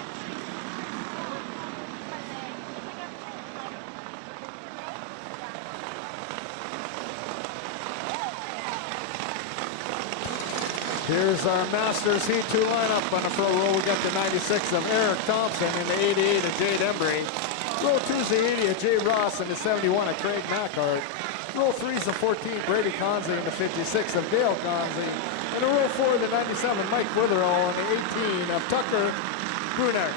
Here's our Masters Heat 2 lineup. On the front row, we got the 96 of Eric Thompson and the 88 of Jade Embry. Row 2's the 80 of Jay Ross and the 71 of Craig Mackart. Row 3's the 14 Brady Consley and the 56 of Dale Consley. And the row 4, the 97 Mike Witherall and the 18 of Tucker Brunner.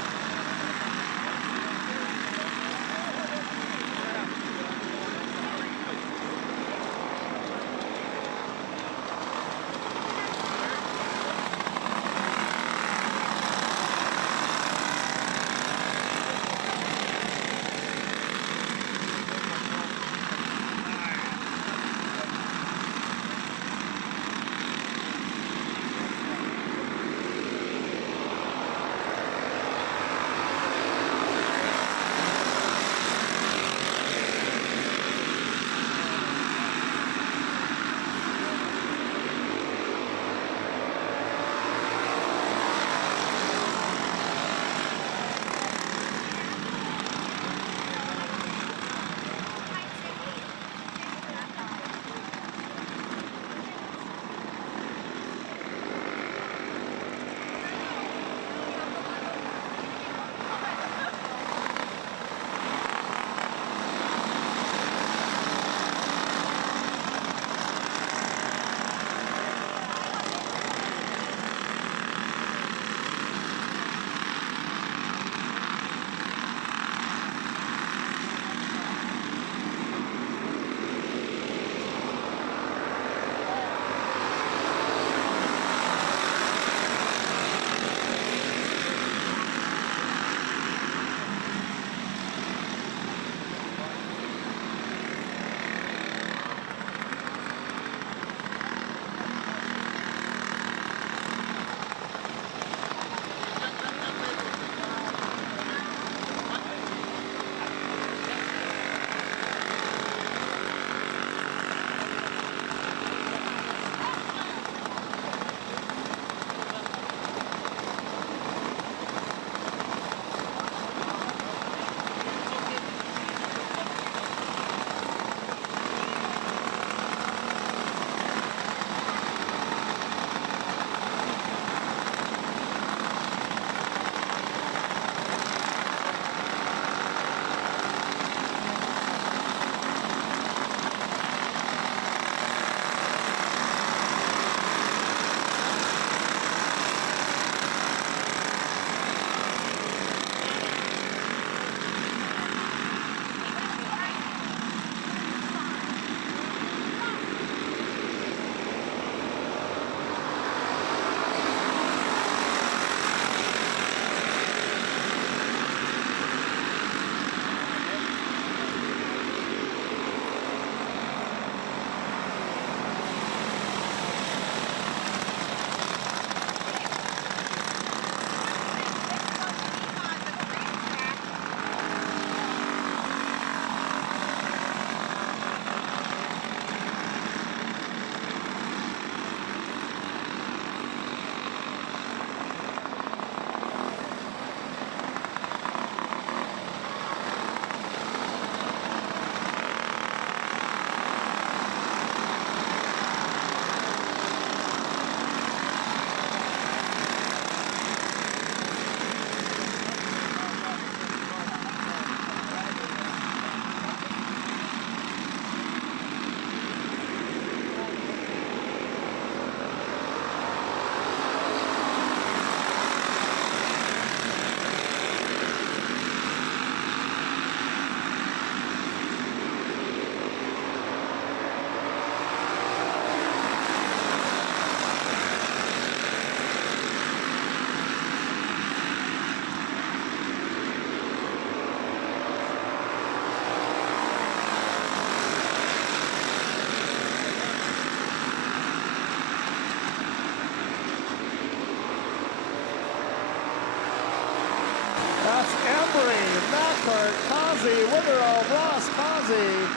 Macart, Kazi, Witherall, Ross, Kazi,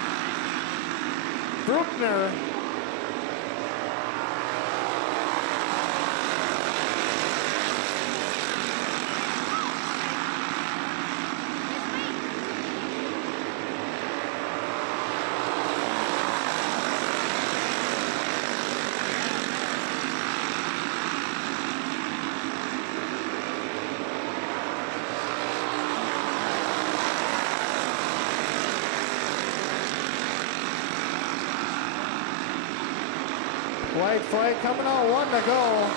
Bruckner. White flag coming on, 1 to go.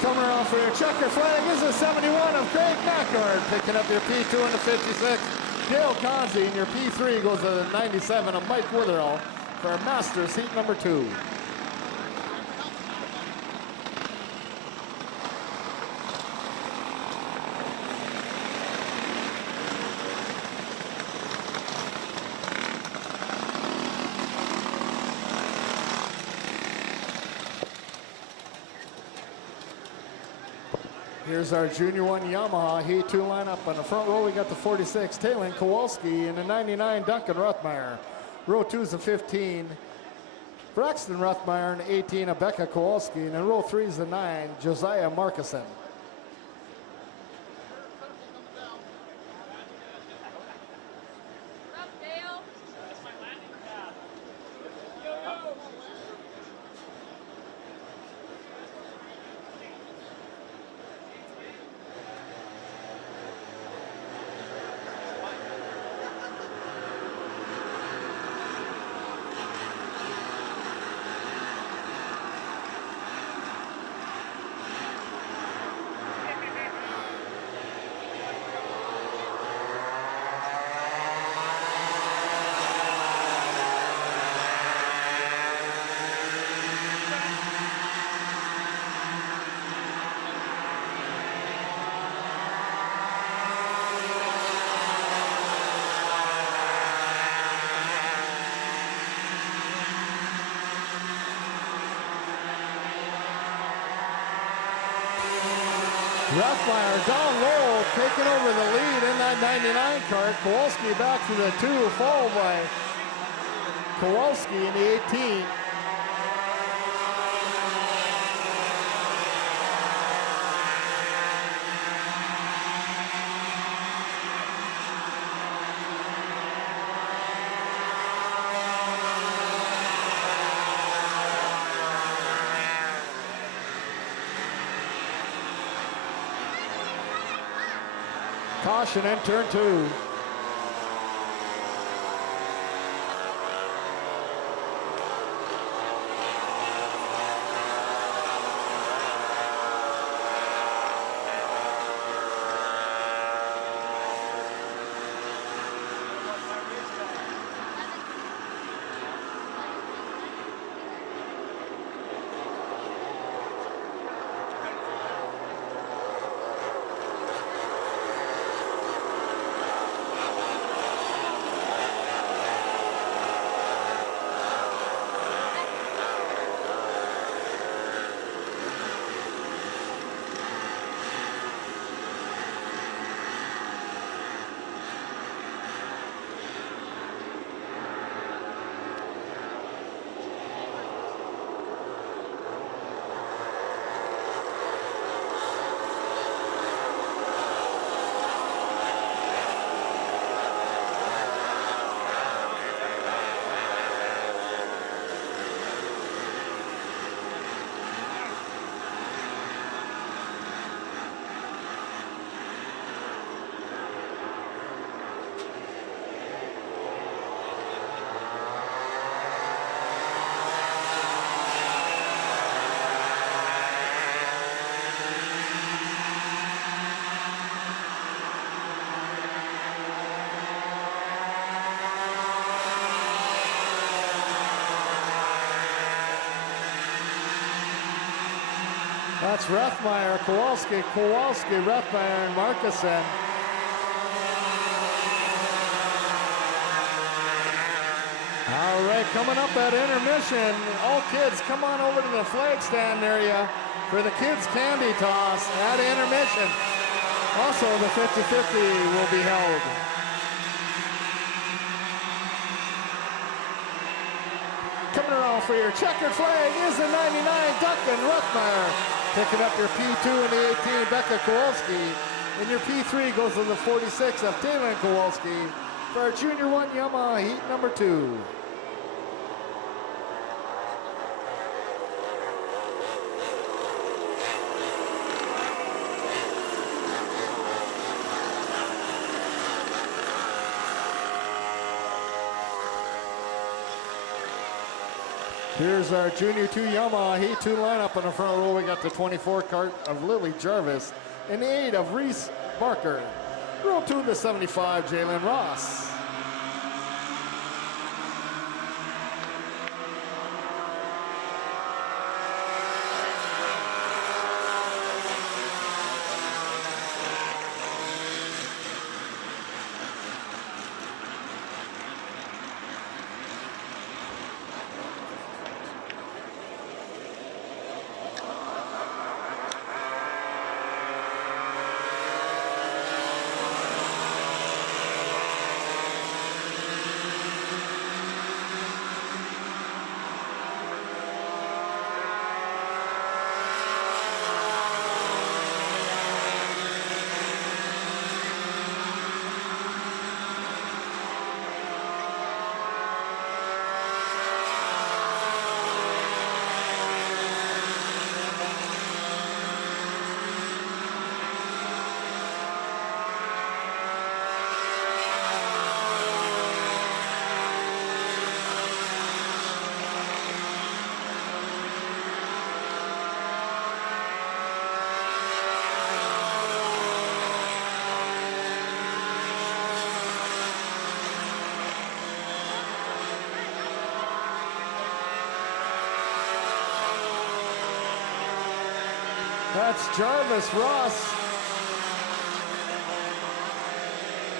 Coming around for your checker flag is a 71 of Craig Macart, picking up your P2 in the 56. Dale Kazi, and your P3 goes to the 97 of Mike Witherall for Masters heat number 2. Here's our Junior 1 Yamaha Heat 2 lineup. On the front row, we got the 46, Talon Kowalski, and the 99, Duncan Rothmeyer. Row 2 is the 15, Braxton Rothmeyer, and 18, Becca Kowalski. And in row 3 is the 9, Josiah Markison. Rothmeyer down low, taking over the lead in that 99 cart. Kowalski back to the 2, followed by Kowalski in the 18. Caution in turn 2. That's Rothmeyer, Kowalski, Rothmeyer, and Markison. All right, coming up at intermission. All kids, come on over to the flag stand area for the kids' candy toss at intermission. Also, the 50-50 will be held. Coming around for your checkered flag is the 99, Duncan Ruthmeyer. Picking up your P2 and the 18, Becca Kowalski. And your P3 goes to the 46 of Taylor Kowalski for our Junior 1 Yamaha heat number 2. Here's our Junior 2 Yamaha Heat 2 lineup. In the front row, we got the 24 cart of Lily Jarvis and the 8 of Reese Barker. Row 2, the 75, Jalen Ross. That's Jarvis, Ross,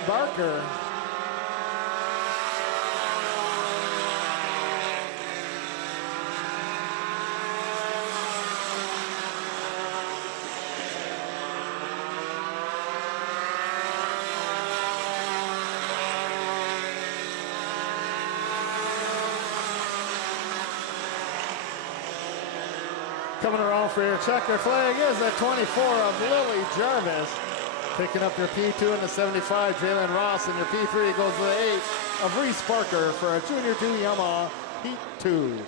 Barker. Coming around for your checker flag is the 24 of Lily Jarvis. Picking up your P2 and the 75, Jalen Ross, and your P3 goes to the 8 of Reese Parker for a Junior 2 Yamaha Heat 2.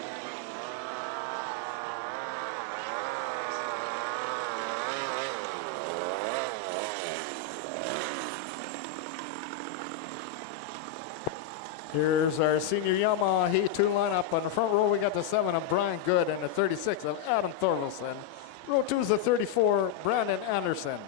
Here's our senior Yamaha Heat 2 lineup. On the front row, we got the 7 of Brian Good and the 36 of Adam Thorvaldson. Row 2 is the 34, Brandon Anderson.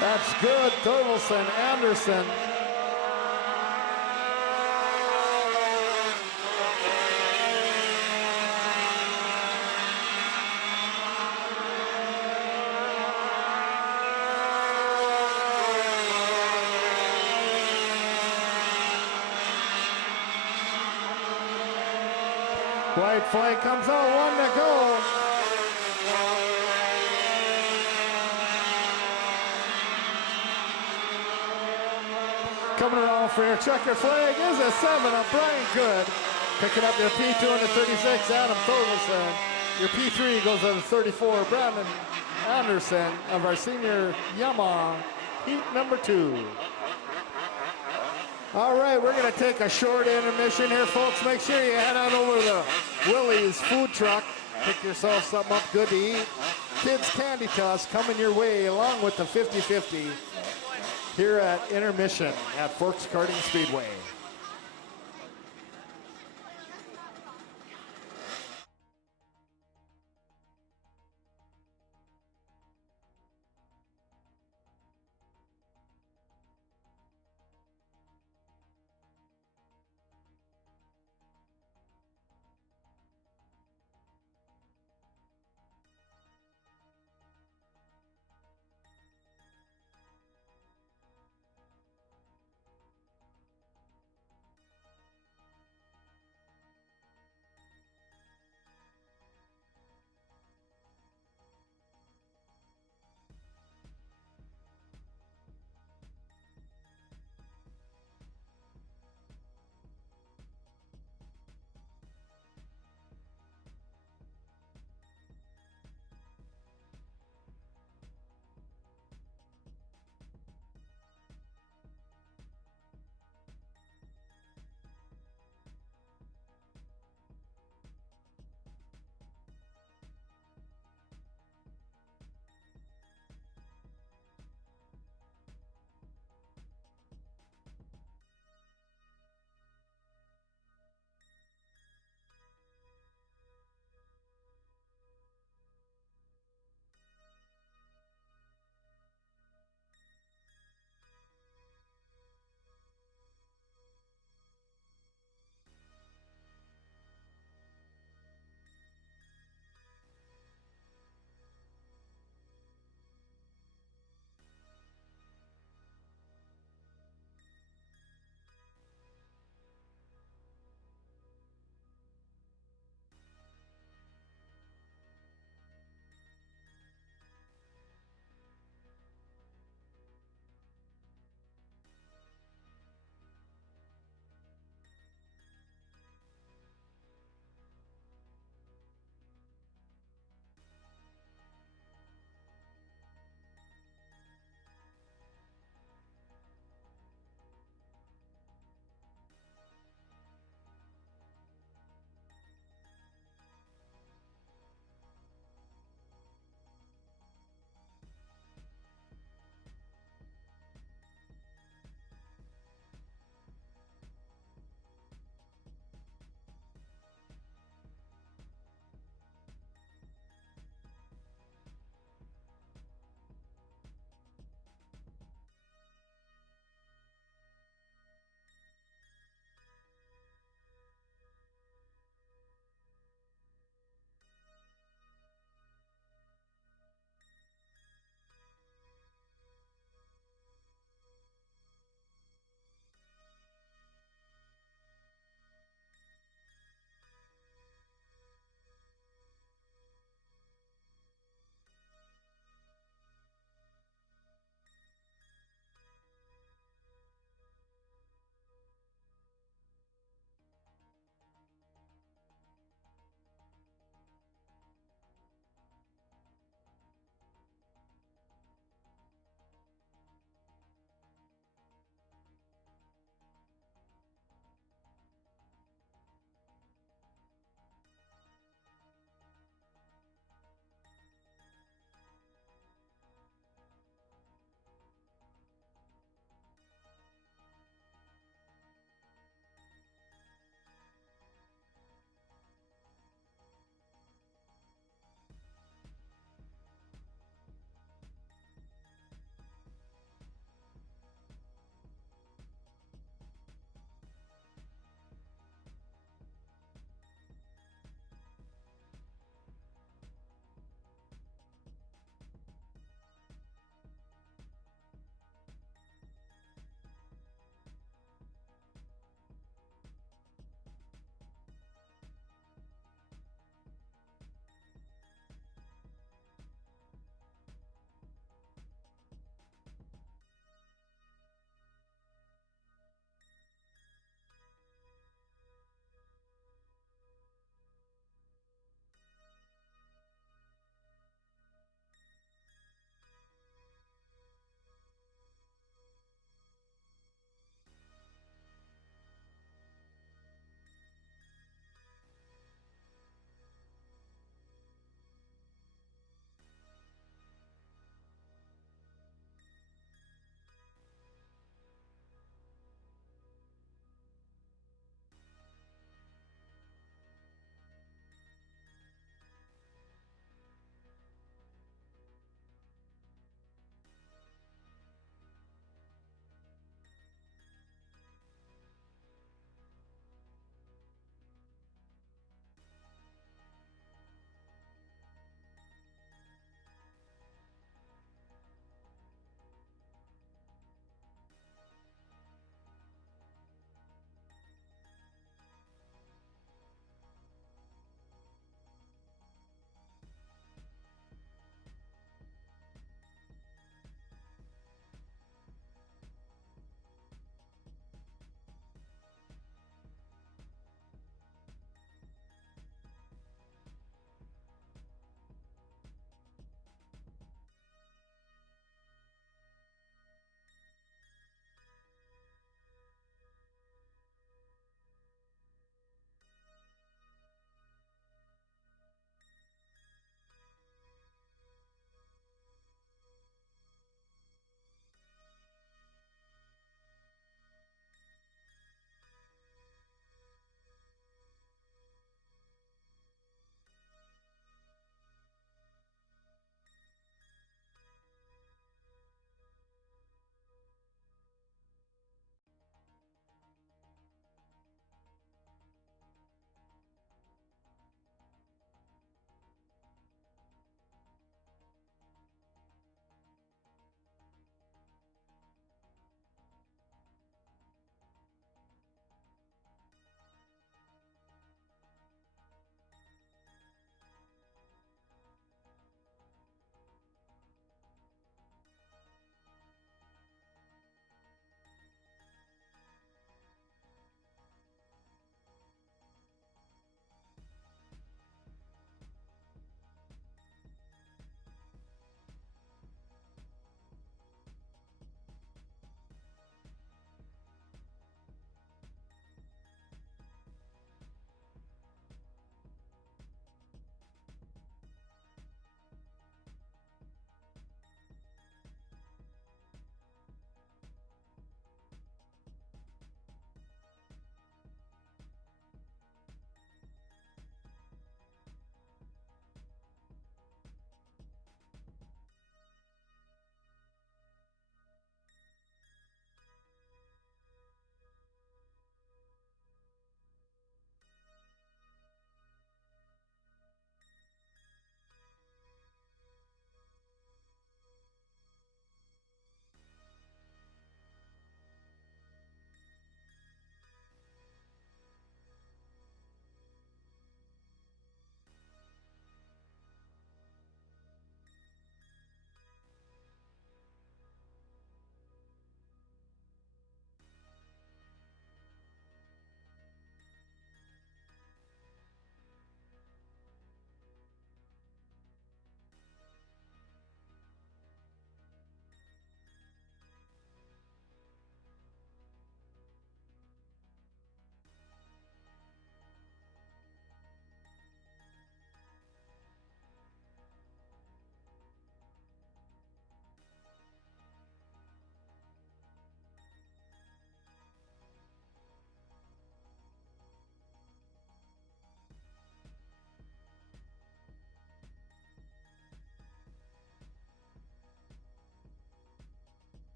That's good. Thorvaldson, Anderson. White flag comes out, 1 to go. Coming around for your checker flag is a 7 of Brian Good. Picking up your P2 and the 36, Adam Thorvaldson. Your P3 goes to the 34, Brandon Anderson of our senior Yamaha, heat number 2. All right, we're gonna take a short intermission here, folks. Make sure you head on over to the Willie's food truck. Pick yourself something up good to eat. Kids Candy Toss coming your way along with the 50-50 here at intermission at Forks Karting Speedway.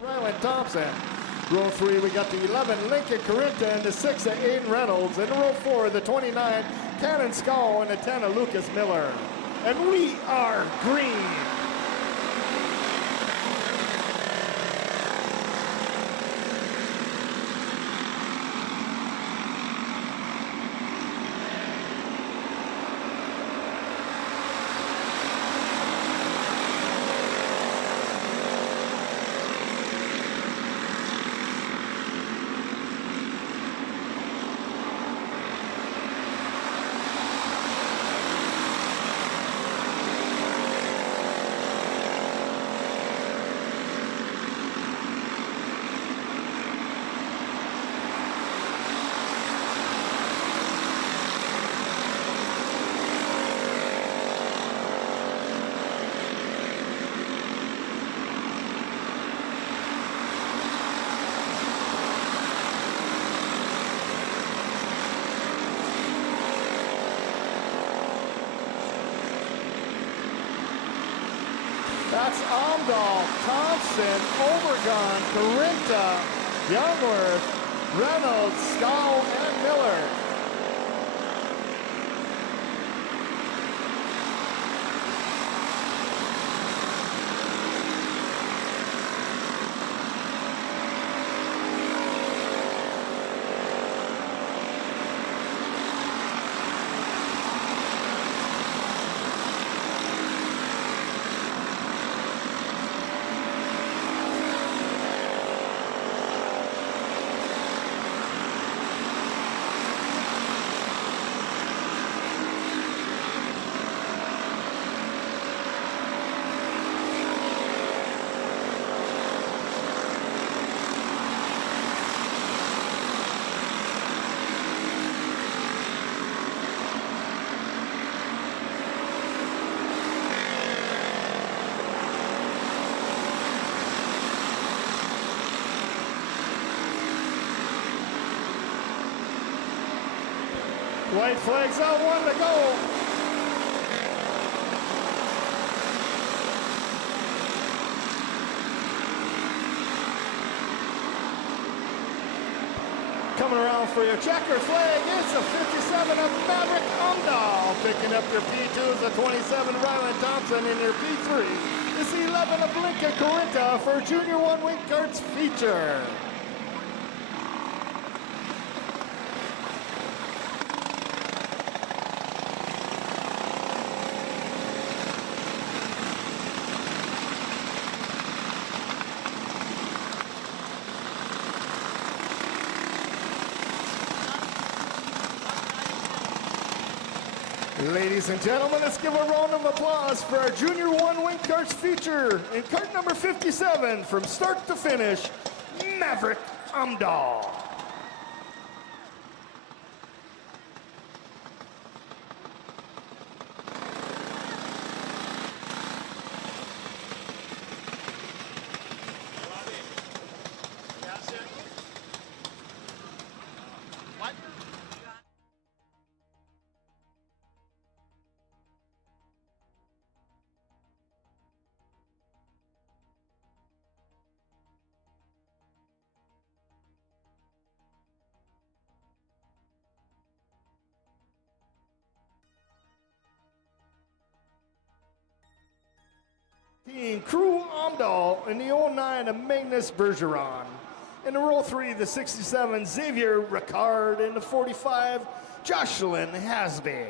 Ryland Thompson. Row 3, we got the 11 Lincoln Corinta and the 6 of Aiden Reynolds. And row 4, the 29 Cannon Skull and the 10 of Lucas Miller. And we are green. That's Amdahl, Thompson, Overgon, Corinta, Youngworth, Reynolds, Scow, and Miller. White flags out, 1 to go. Coming around for your checker flag, it's a 57 of Maverick Amdahl. Picking up your P2 is a 27 Ryland Thompson in your P3. It's the 11 of Lincoln Corinta for Junior 1 Wing Karts feature. Ladies and gentlemen, let's give a round of applause for our Junior 1 Wing Karts feature in kart number 57 from start to finish, Maverick Amdahl. Team Crew Amdahl in the 09 of Magnus Bergeron. In the row 3, the 67 Xavier Ricard and the 45 Jocelyn Hasby.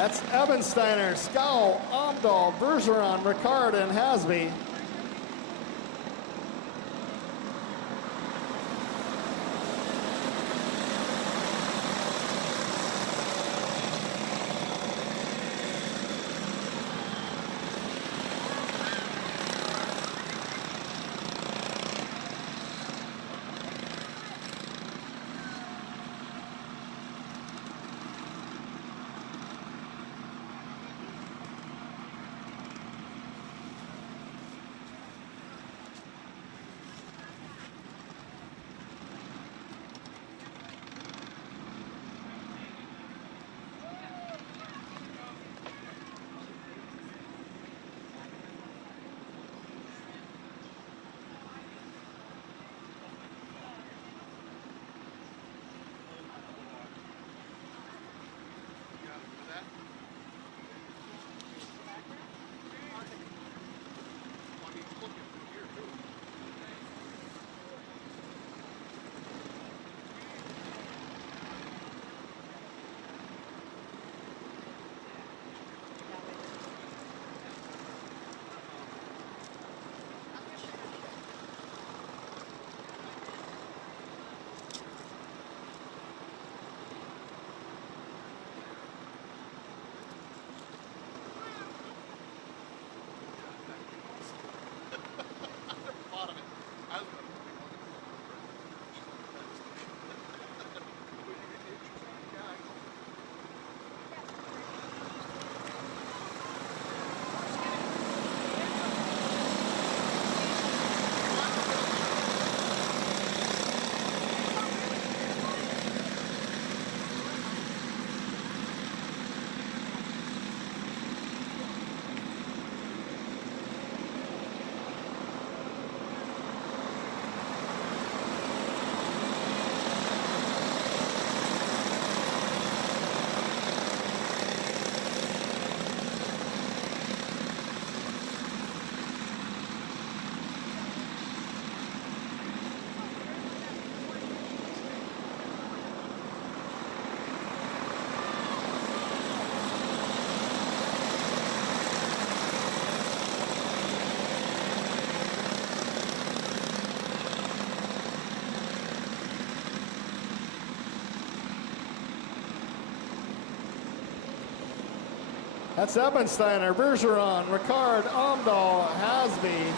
That's Ebensteiner, Scow, Omdahl, Bergeron, Ricard, and Hasby. That's Ebensteiner, Bergeron, Ricard, Omdahl, Hasby.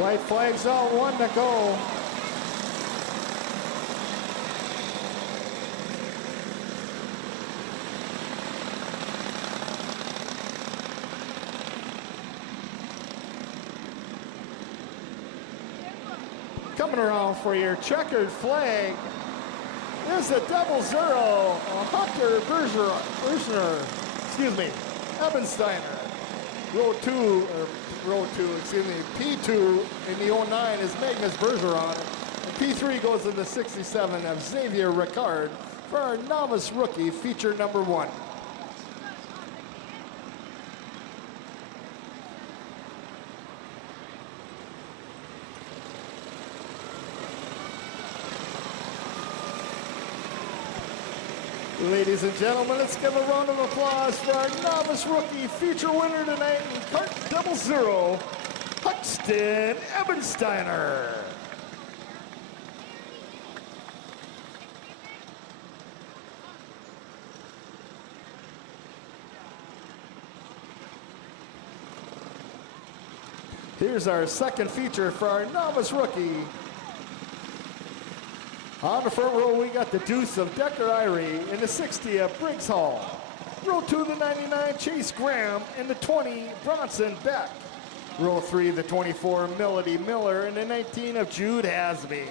White flags out, 1 to go. Coming around for your checkered flag is the double zero, Hunter Bergeron, Ebensteiner. P2 in the 09 is Magnus Bergeron. And P3 goes in the 67 of Xavier Ricard for our novice rookie feature number 1. Ladies and gentlemen, let's give a round of applause for our novice rookie feature winner tonight in Kart 00, Huxton Ebensteiner. Here's our second feature for our novice rookie. On the front row, we got the deuce of Decker Irie in the 60 of Briggs Hall. Row 2, the 99, Chase Graham, and the 20, Bronson Beck. Row 3, the 24, Melody Miller, and the 19 of Jude Hasby.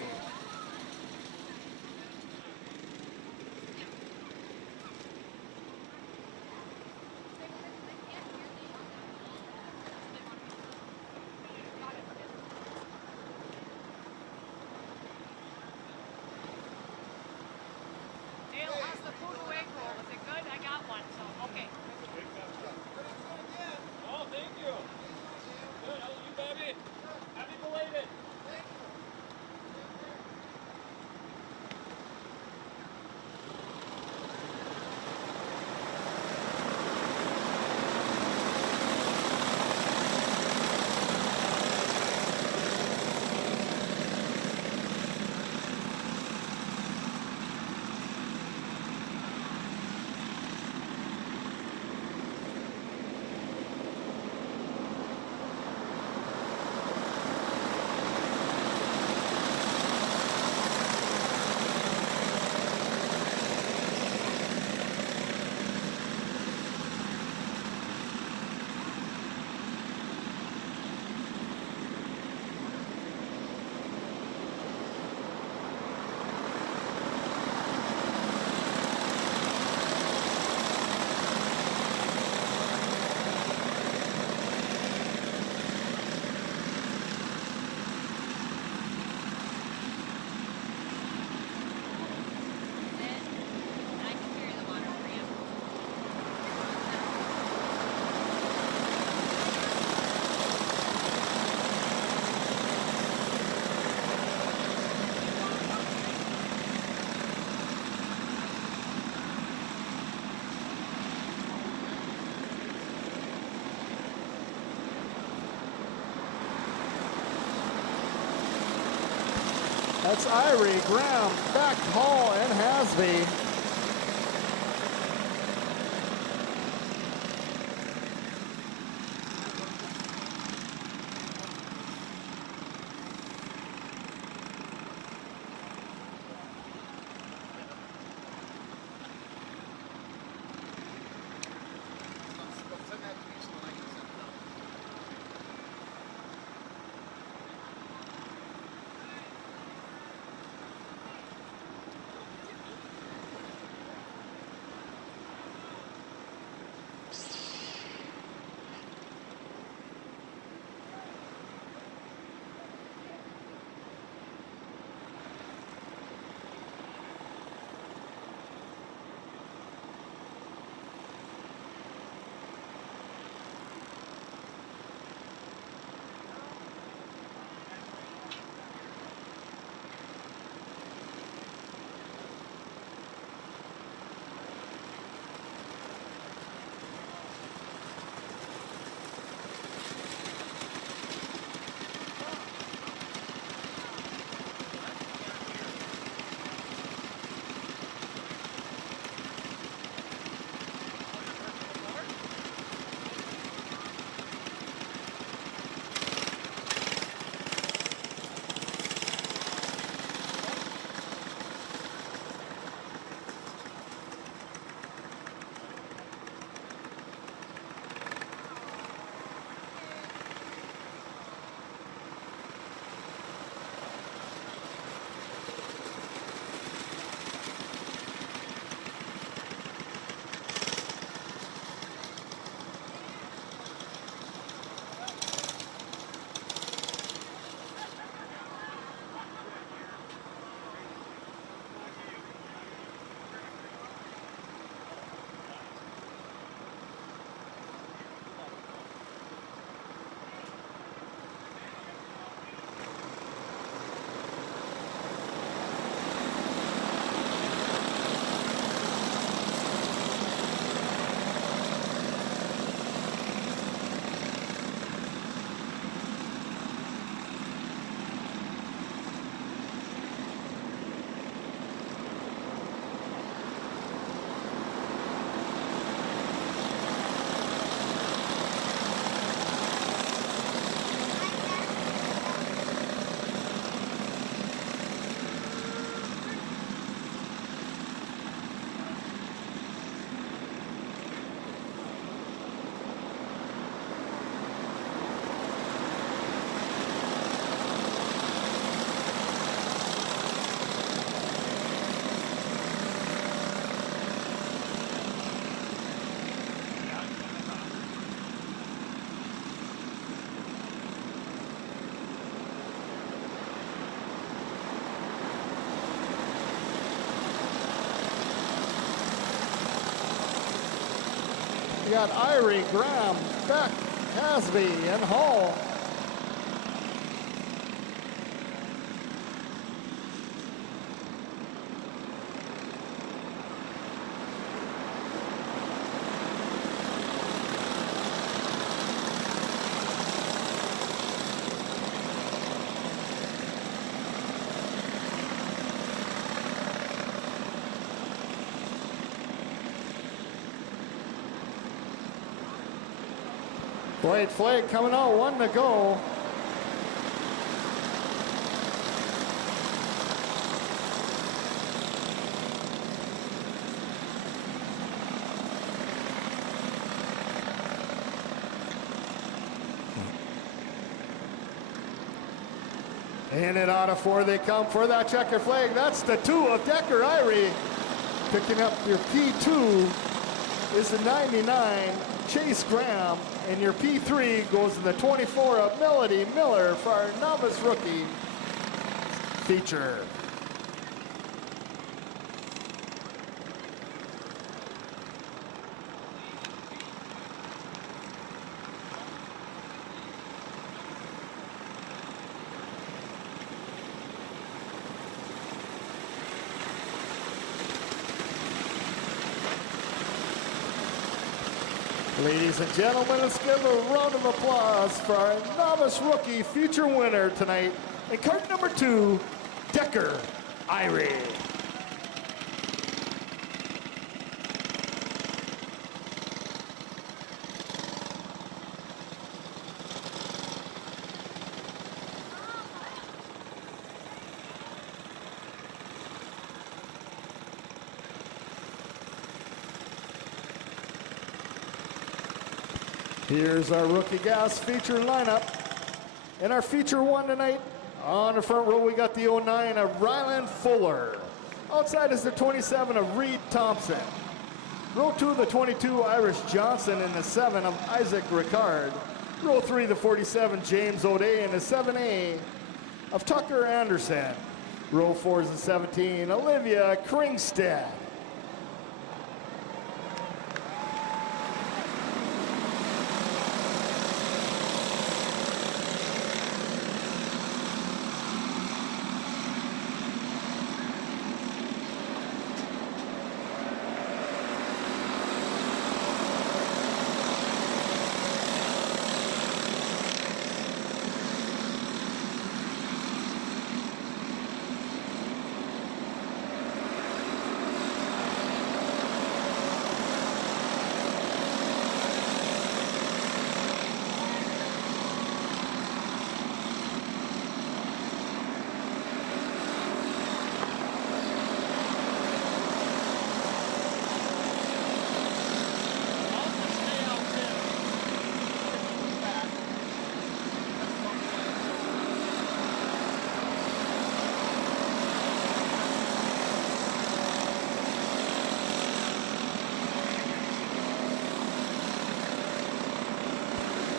That's Irie, Graham, Beck, Hall, and Hasby. You got Irie, Graham, Beck, Hasby, and Hall. White flag coming out, 1 to go. In and out of 4 they come for that checker flag. That's the 2 of Decker Irie. Picking up your P2 is the 99, Chase Graham. And your P3 goes to the 24 of Melody Miller for our novice rookie feature. Ladies and gentlemen, let's give a round of applause for our novice rookie feature winner tonight in cart number 2, Decker Irie. Here's our rookie gas feature lineup. In our feature one tonight, on the front row, we got the 09 of Ryland Fuller. Outside is the 27 of Reed Thompson. Row 2, the 22 Irish Johnson, and the 7 of Isaac Ricard. Row 3, the 47 James O'Day, and the 7A of Tucker Anderson. Row 4 is the 17 Olivia Kringstad.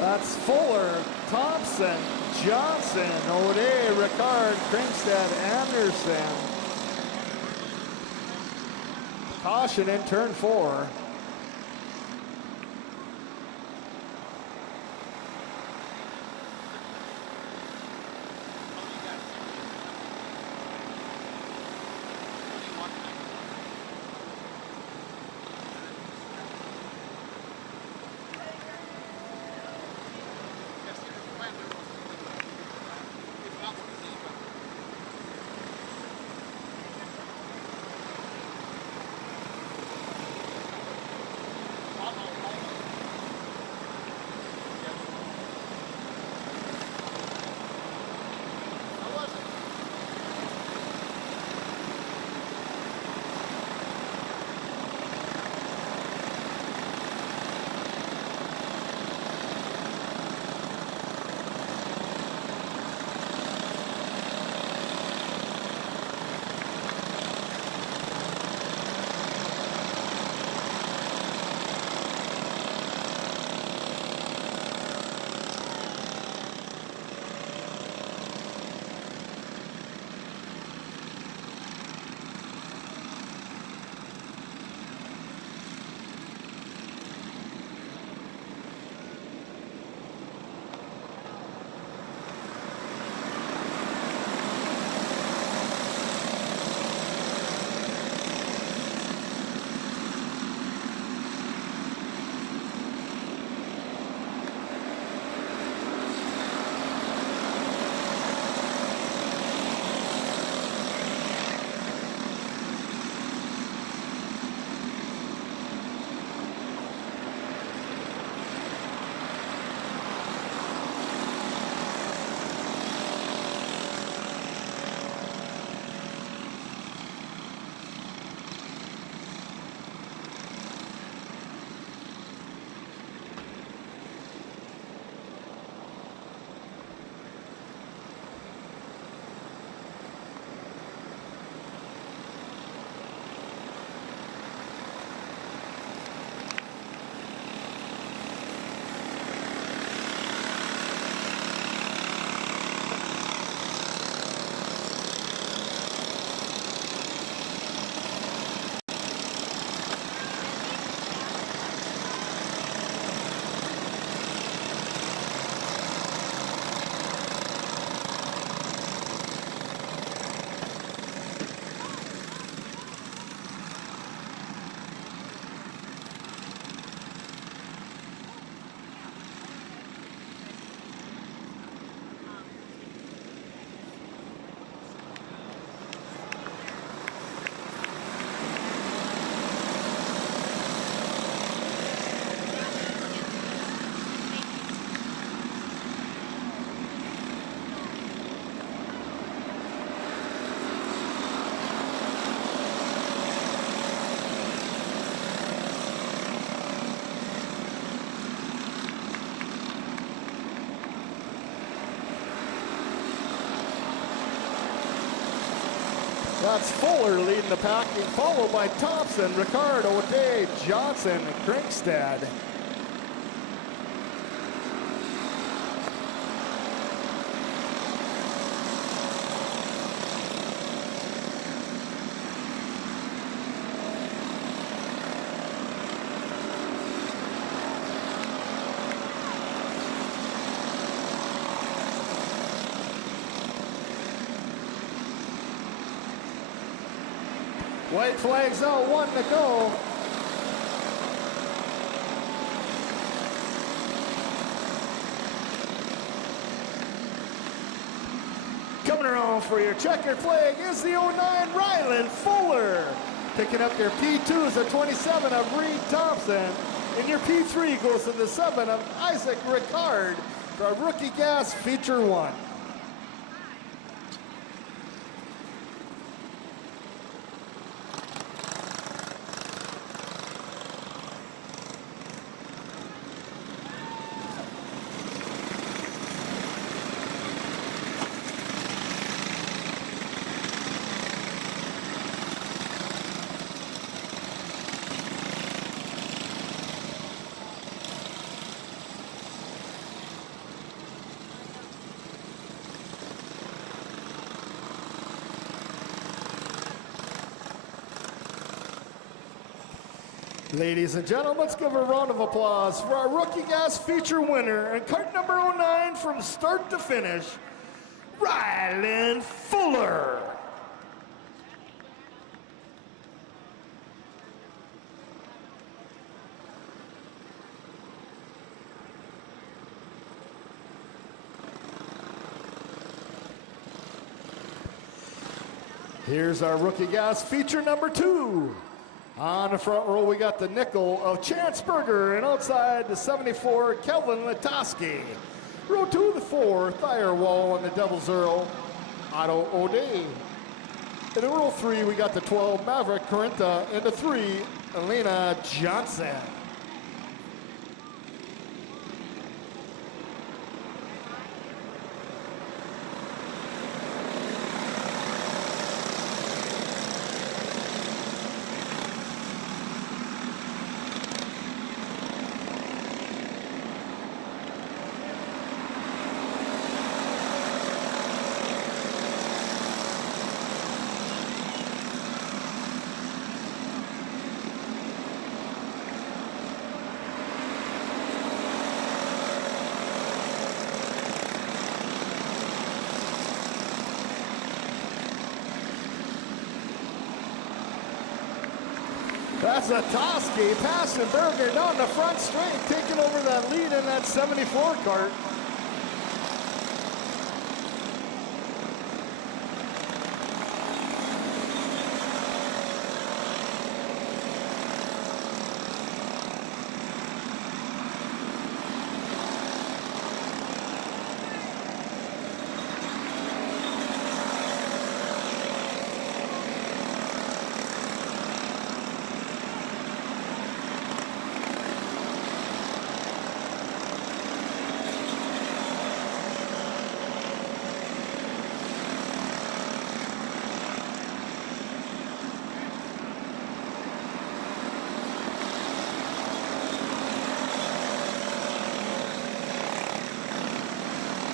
That's Fuller, Thompson, Johnson, O'Day, Ricard, Kringstad, Anderson. Caution in turn 4. That's Fuller leading the pack, followed by Thompson, Ricard, O'Day, Johnson, and Krinkstad. White flags out, 1 to go. Coming around for your checkered flag is the 09 Ryland Fuller. Picking up your P2s, a 27 of Reed Thompson. And your P3 goes to the 7 of Isaac Ricard for Rookie Gas Feature 1. Ladies and gentlemen, let's give a round of applause for our Rookie Gas Feature winner and cart number 09 from start to finish, Ryland Fuller. Here's our Rookie Gas Feature number 2. On the front row, we got the nickel of Chance Berger, and outside the 74, Kelvin Latoski. Row 2, the 4, Thirewall, and the Devil's Earl, Otto O'Day. And in row 3, we got the 12, Maverick Corinta, and the 3, Elena Johnson. That's Latoski passing Berger down the front straight, taking over that lead in that 74 cart.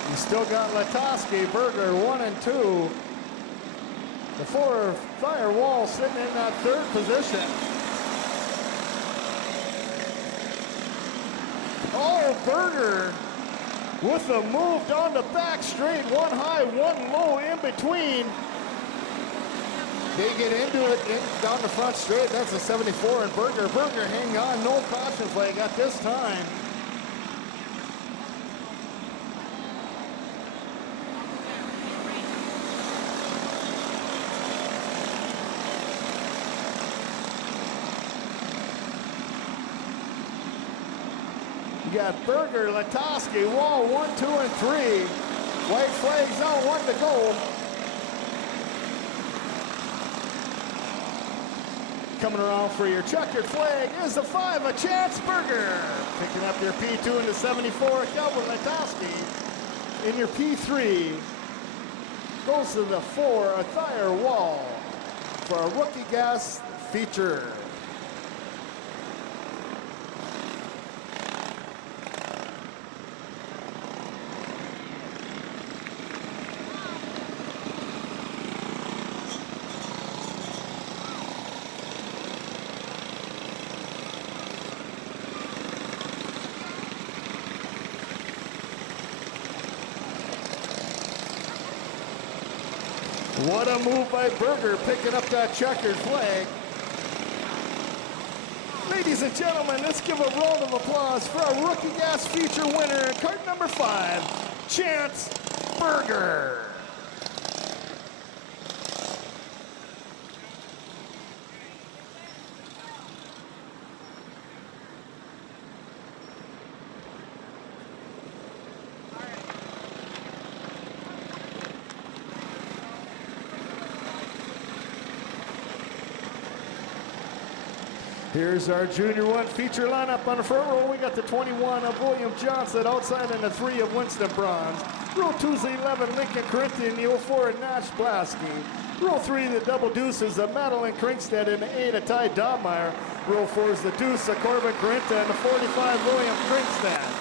You still got Latoski, Berger 1 and 2. The 4 Firewall sitting in that 3rd position. Oh, Berger with the move down the back straight, 1 high, 1 low in between. They get into it down the front straight. That's a 74 and Berger hang on, no caution flag at this time. You got Berger, Latoski, Wall 1, 2, and 3. White flags out, 1 to go. Coming around for your checkered flag is the 5, a Chance Berger. Picking up your P2 and the 74, Kelvin Latoski. In your P3 goes to the 4, a Thayer Wall. for our rookie gas feature. What a move by Berger, picking up that checkered flag. Ladies and gentlemen, let's give a round of applause for our rookie gas feature winner, cart number 5, Chance Berger. Here's our Junior 1 feature lineup. On the front row, we got the 21 of William Johnson, outside in the 3 of Winston Bronze. Row 2's the 11 Lincoln Corinthian, the 04 of Nash Blasky. Row 3, the double deuces of Madeline Kringsted and the 8 of Ty Dobmeyer. Row 4 is the deuce of Corbin Corinta and the 45 William Kringsted.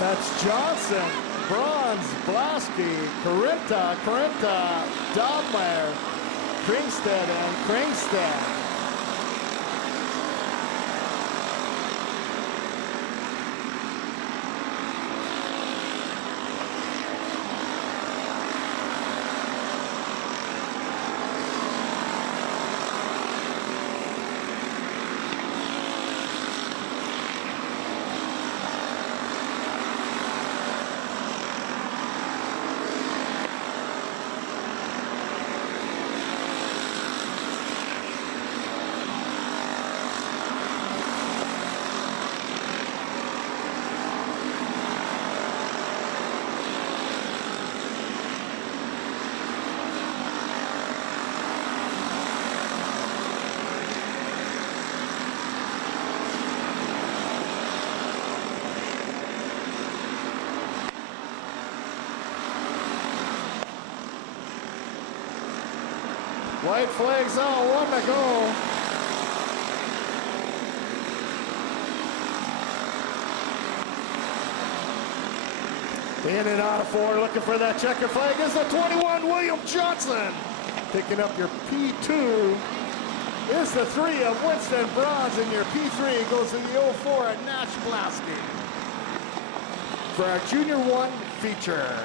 That's Johnson, Bronze, Blasky, Corinta, Dobmeyer, Kringsted, and Kringsted. White flags on, 1 to go. In and out of 4, looking for that checker flag is the 21, William Johnson. Picking up your P2 is the 3 of Winston Bronze, and your P3 goes in the 04 at Nash Blasky for our Junior 1 feature.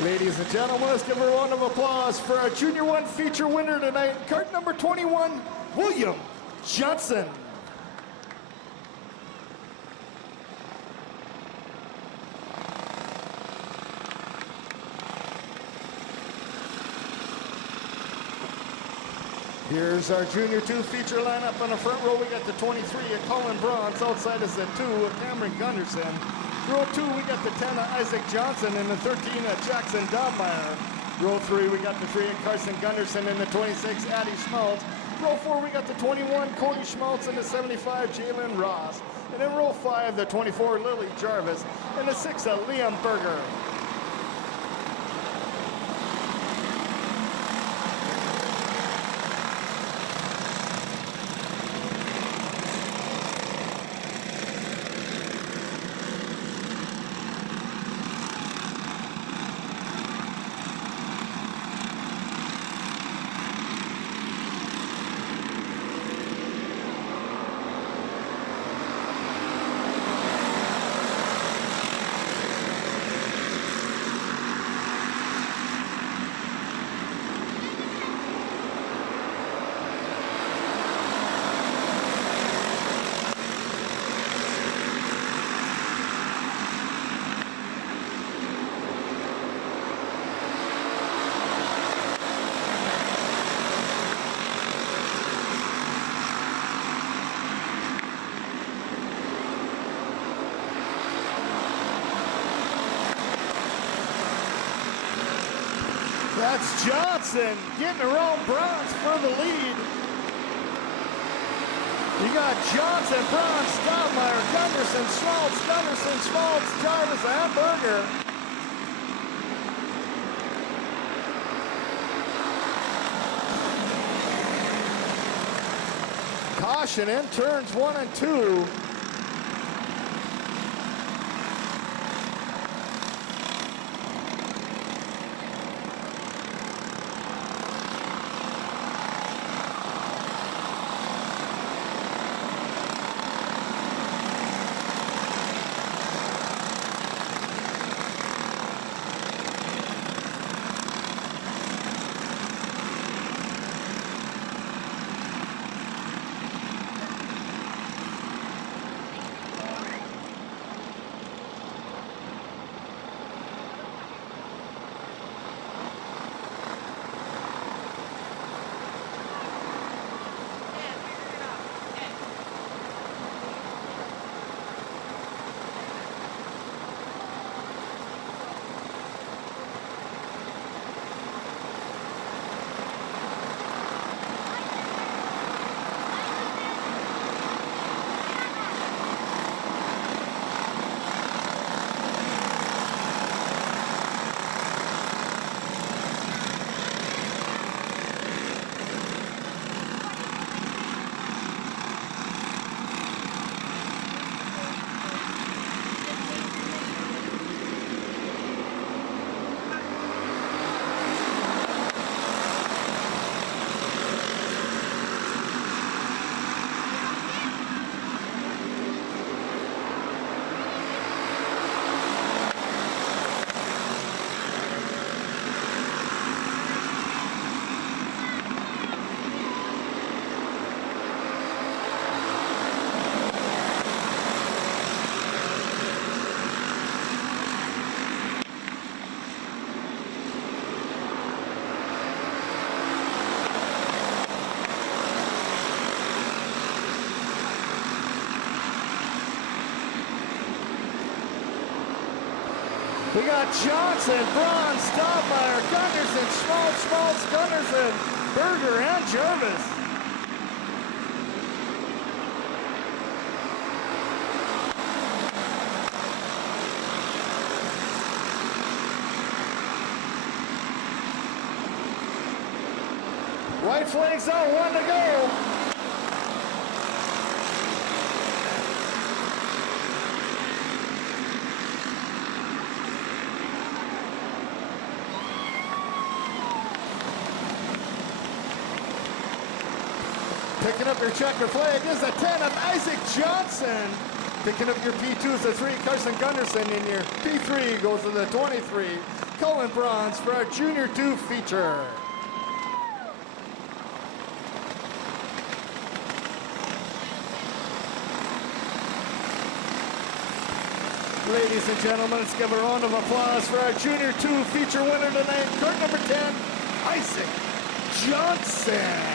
Ladies and gentlemen, let's give a round of applause for our Junior 1 feature winner tonight, cart number 21, William Johnson. Here's our Junior 2 feature lineup. On the front row, we got the 23 of Colin Bronze. Outside is the 2 of Cameron Gunderson. Row 2, we got the 10 of Isaac Johnson and the 13 of Jackson Dobmeyer. Row 3, we got the 3 of Carson Gunderson and the 26, Addie Schmaltz. Row 4, we got the 21, Cody Schmaltz and the 75, Jalen Ross. And in row 5, the 24, Lily Jarvis and the 6 of Liam Berger. That's Johnson getting around Bronze for the lead. You got Johnson, Bronze, Stoudemire, Gunderson, Schmaltz, Jarvis, and Berger. Caution in turns 1 and 2. We got Johnson, Braun, Stottmeyer, Gunderson, Schmaltz, Gunderson, Berger, and Jarvis. White flags out, 1 to go. Picking up your checker flag is a 10 of Isaac Johnson. Picking up your P2 is a 3, Carson Gunderson. In your P3 goes to the 23, Cullen Bronze for our Junior 2 feature. Ladies and gentlemen, let's give a round of applause for our Junior 2 feature winner tonight, card number 10, Isaac Johnson.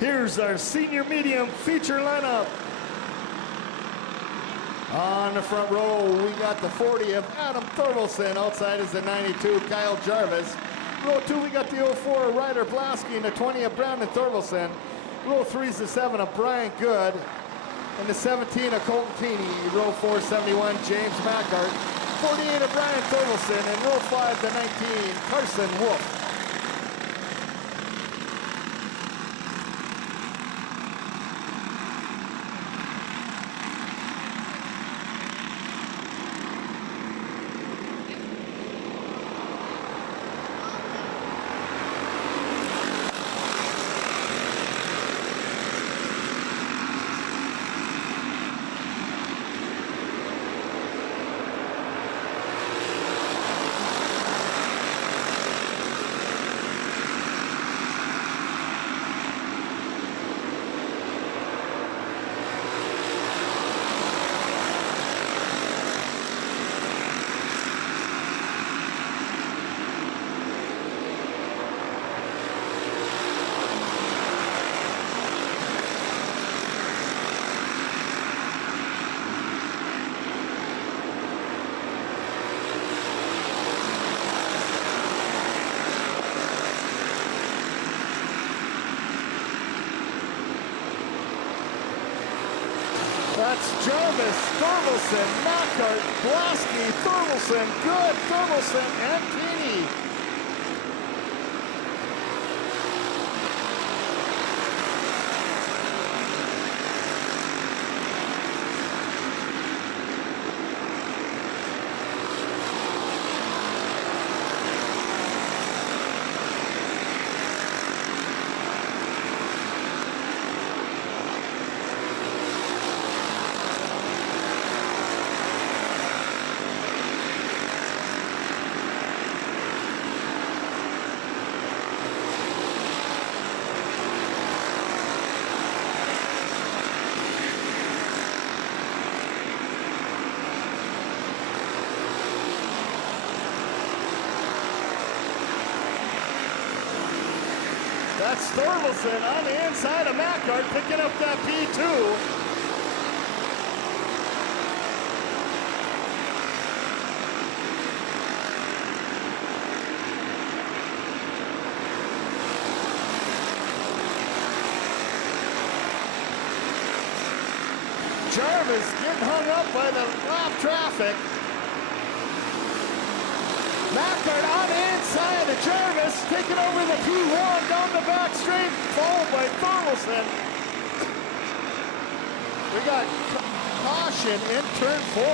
Here's our senior medium feature lineup. On the front row, we got the 40 of Adam Thorvaldsen. Outside is the 92, Kyle Jarvis. Row 2, we got the 04 Ryder Blasky and the 20 of Brandon Thorvaldsen. Row 3 is the 7 of Brian Good and the 17 of Colton Keeney. Row 4, 71, James Mackart. 48 of Brian Thorvaldsen, and row 5, the 19, Carson Wolf. That's Jarvis, Thorvaldsen, Mackart, Blasky, Thorvaldsen, Good, Thorvaldsen, and Keeney. That's Thorvaldsen on the inside of Mackart, picking up that P2. Jarvis getting hung up by the lap traffic. Mackart on the inside of Jarvis, taking over the P1 down the back straight, followed by Thorvaldsen. We got caution in turn 4.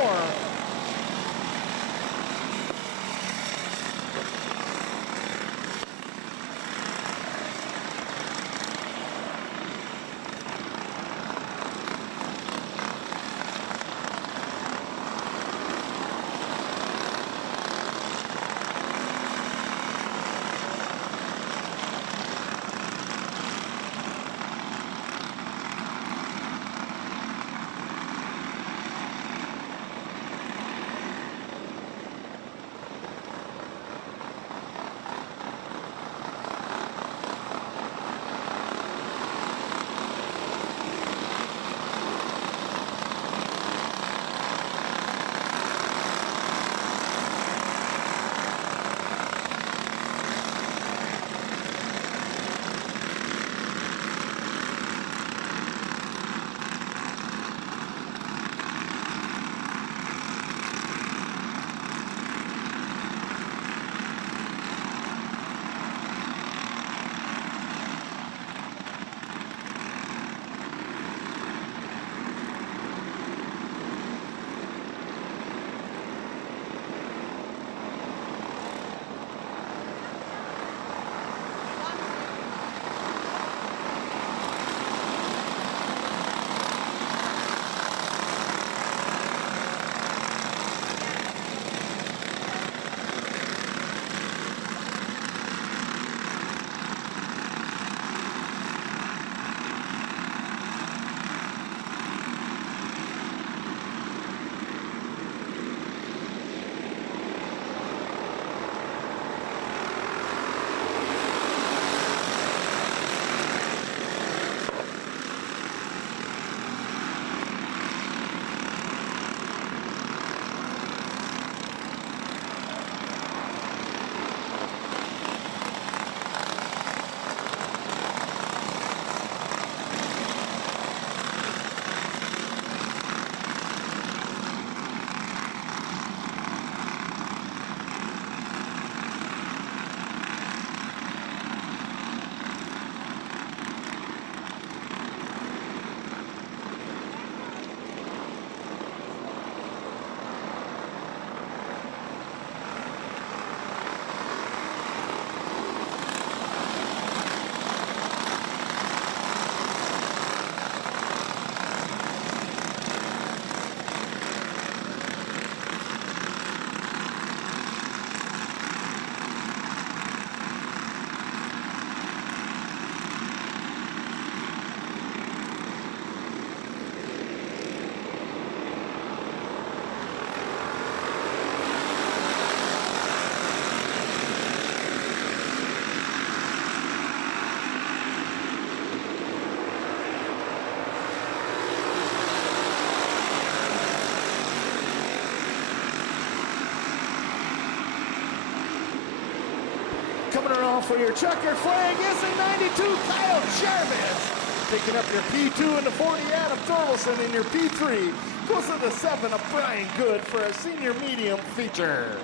Coming around for your checkered flag is a 92, Kyle Jarvis. Picking up your P2 in the 40, Adam Thorvaldson in your P3. Goes to the 7 of Brian Good for a senior medium feature.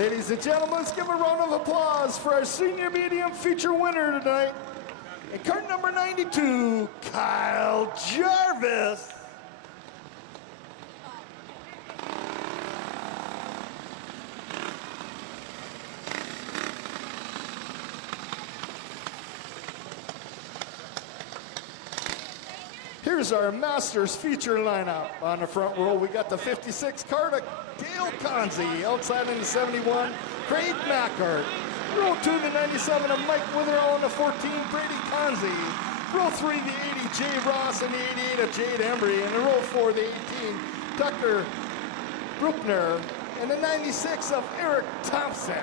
Ladies and gentlemen, let's give a round of applause for our senior medium feature winner tonight. In cart number 92, Kyle Jarvis. Here's our Masters feature lineup. On the front row, we got the 56 Karting, Dale Conzi. Outside in the 71, Craig Mackart. Row 2, the 97 of Mike Witherell, and the 14, Brady Conzi. Row 3, the 80, Jay Ross, and the 88 of Jade Embry. And the row 4, the 18, Tucker Bruckner, and the 96 of Eric Thompson.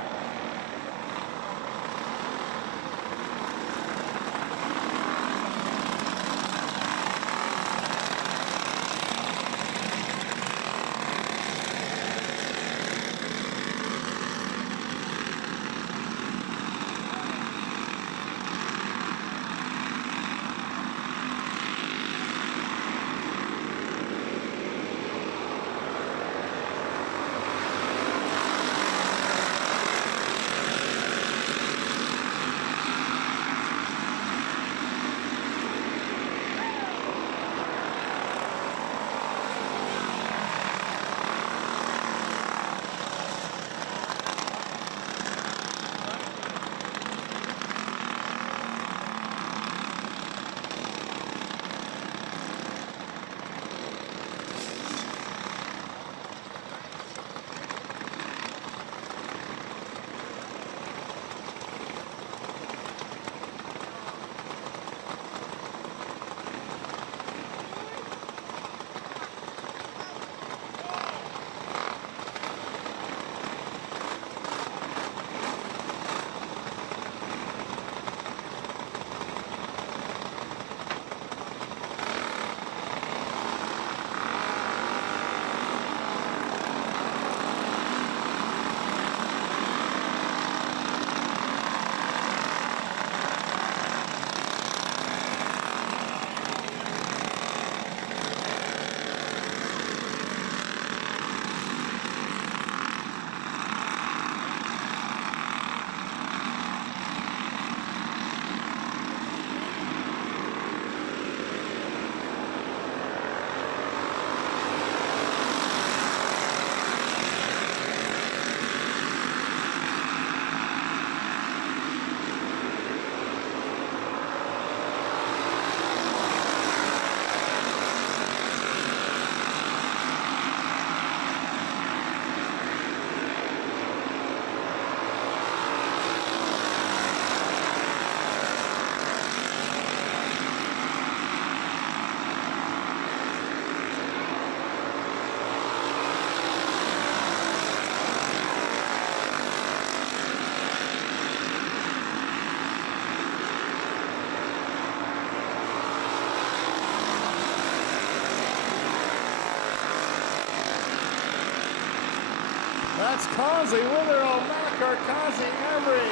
That's Conzi, Witherell, Mackart, Conzi, Embry,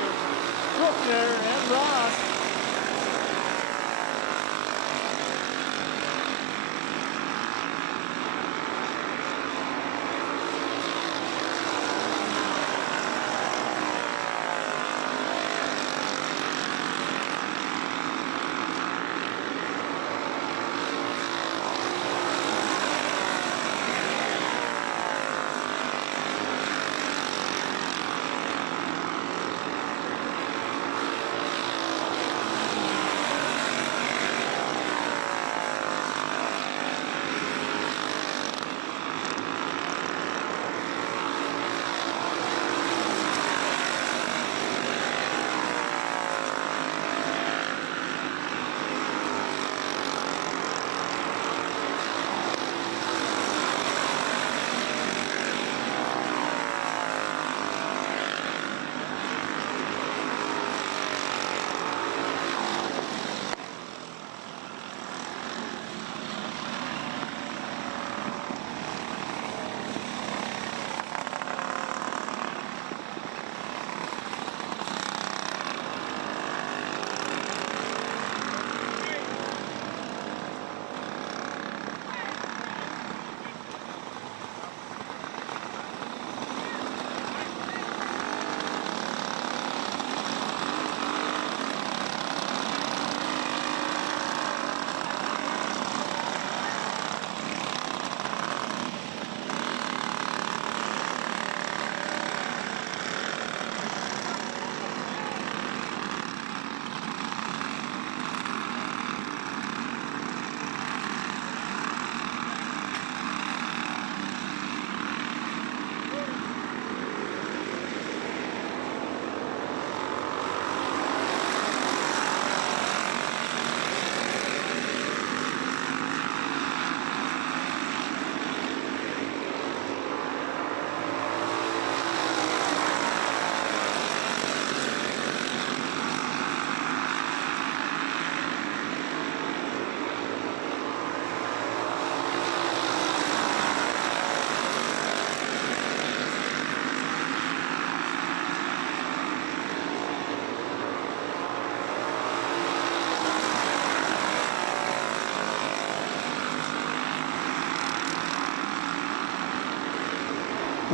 Bruckner, and Ross.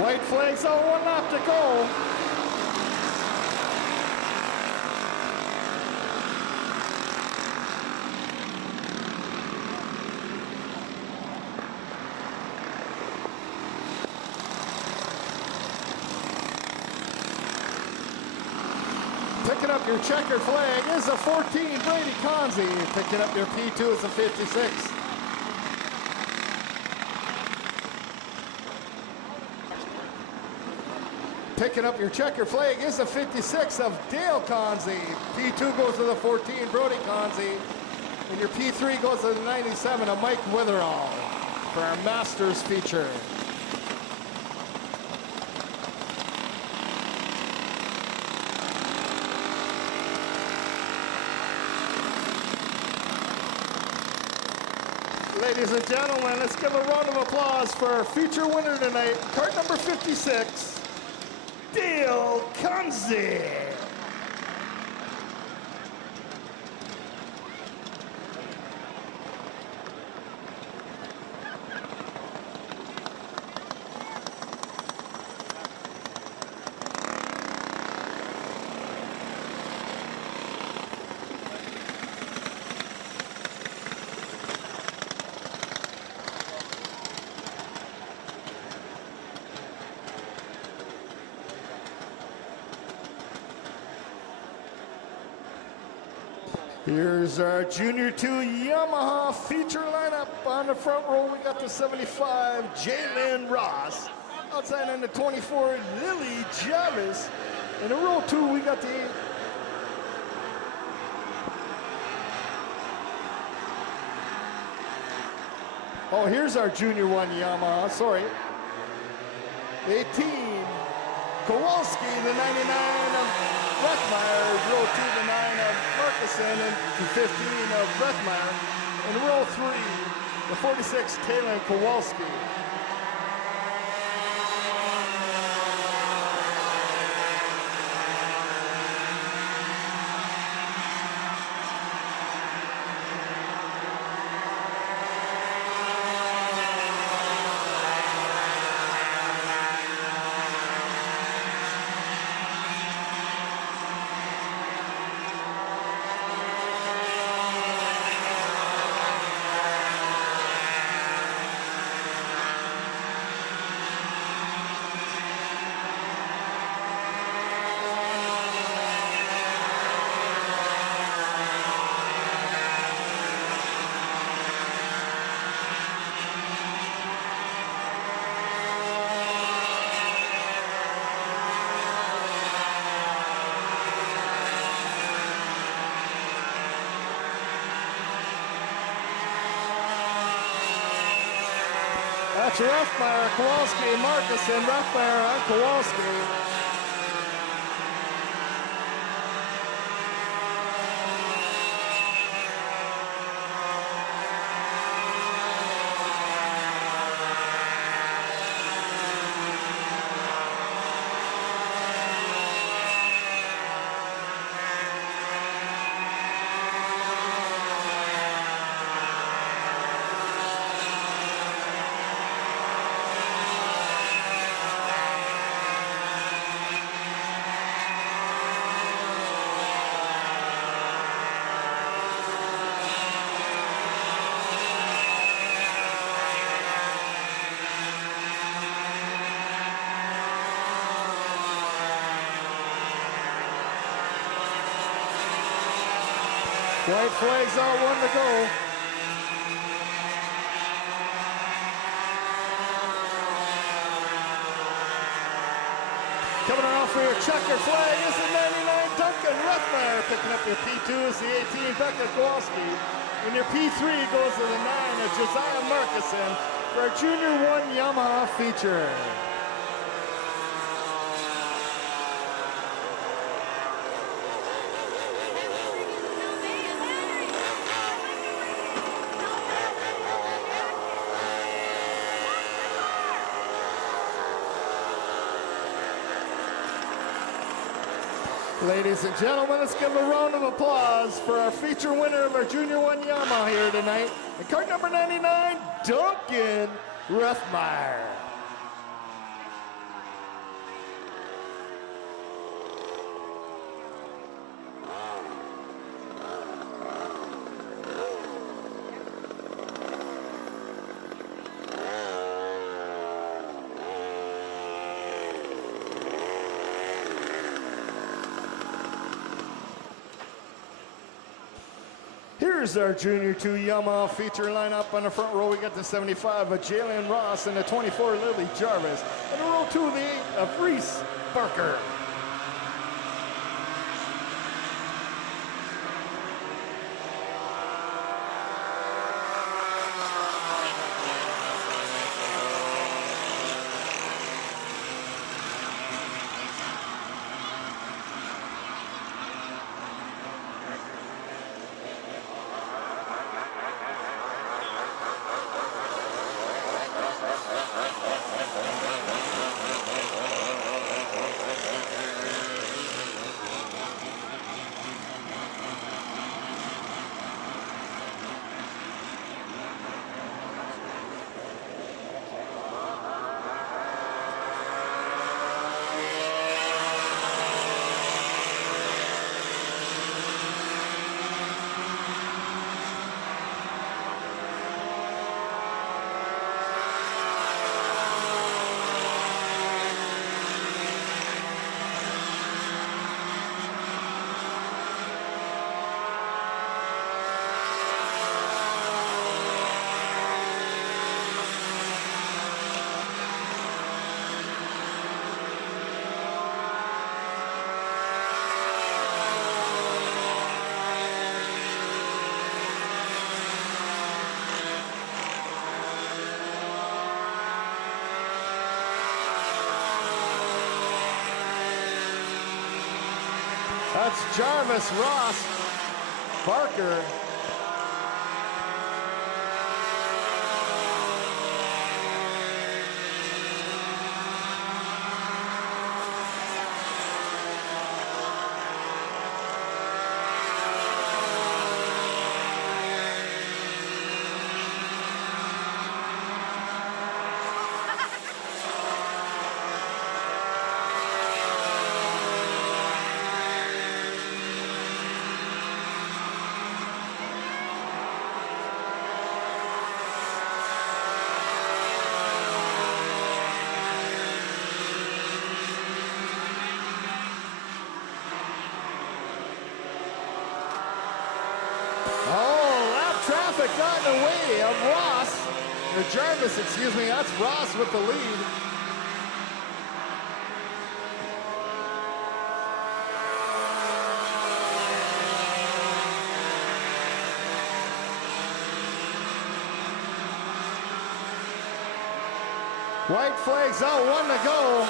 White flags out, 1 lap to go. Picking up your checkered flag is a 14, Brady Conzi. Picking up your P2 is a 56. Picking up your checker flag is a 56 of Dale Conzi. P2 goes to the 14, Brody Conzi. And your P3 goes to the 97 of Mike Witherall for our Masters feature. Ladies and gentlemen, let's give a round of applause for our feature winner tonight, cart number 56. Dale Conzi. Here's our Junior 2 Yamaha feature lineup. On the front row, we got the 75, Jalen Ross. Outside in the 24, Lily Jarvis. In the row 2, we got the 8. Oh, here's our Junior 1 Yamaha, sorry. 18, Kowalski, the 99 of Brethmeyer, row 2, the 9 of Markison, and the 15 of Brethmeyer. In row 3, the 46, Taylor Kowalski. That's Ruffmeyer, Kowalski, Markison, Ruffmeyer, and Kowalski. White flags out, 1 to go. Coming around for your checker flag is the 99 Duncan Ruffmeyer. Picking up your P2 is the 18 Becca Kowalski. And your P3 goes to the 9 of Josiah Markison for a Junior 1 Yamaha feature. Ladies and gentlemen, let's give a round of applause for our feature winner of our Junior 1 Yamaha here tonight. And cart number 99, Duncan Ruffmeyer. Here's our Junior 2 Yamaha feature lineup. On the front row, we got the 75 of Jalen Ross and the 24 Lily Jarvis. And row 2 of the 8 of Reese Barker. That's Jarvis, Ross, Barker. Traffic got in the way of Ross, or Jarvis, excuse me. That's Ross with the lead. White flags out, 1 to go.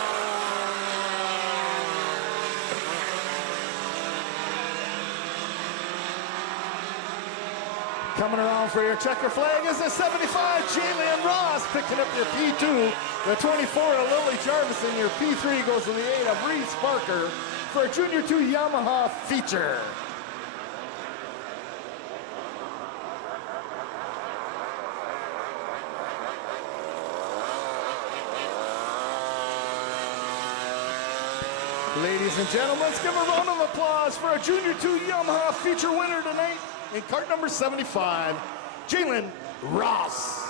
Coming around for your checker flag is the 75, Jalen Ross, picking up your P2. The 24 of Lily Jarvis, and your P3 goes to the 8 of Reese Barker for a Junior 2 Yamaha feature. Ladies and gentlemen, let's give a round of applause for a Junior 2 Yamaha feature winner tonight in cart number 75, Jalen Ross.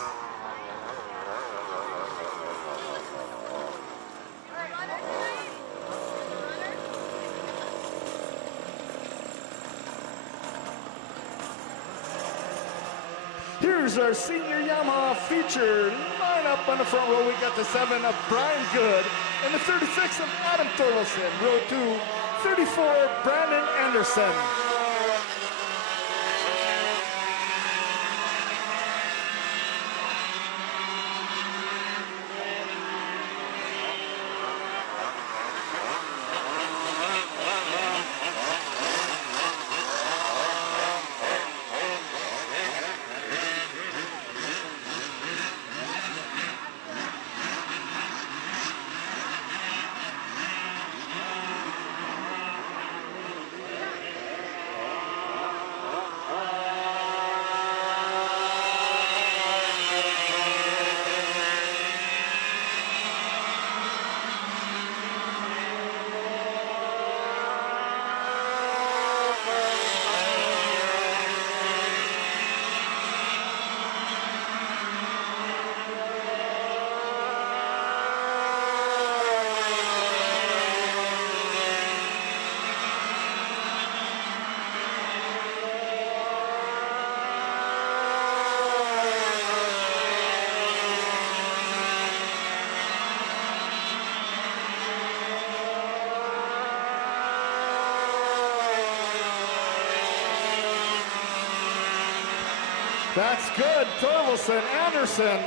Here's our senior Yamaha feature lineup. On the front row, we got the 7 of Brian Good and the 36 of Adam Thorlson. Row 2, 34, Brandon Anderson. That's good. Torkelson, Anderson.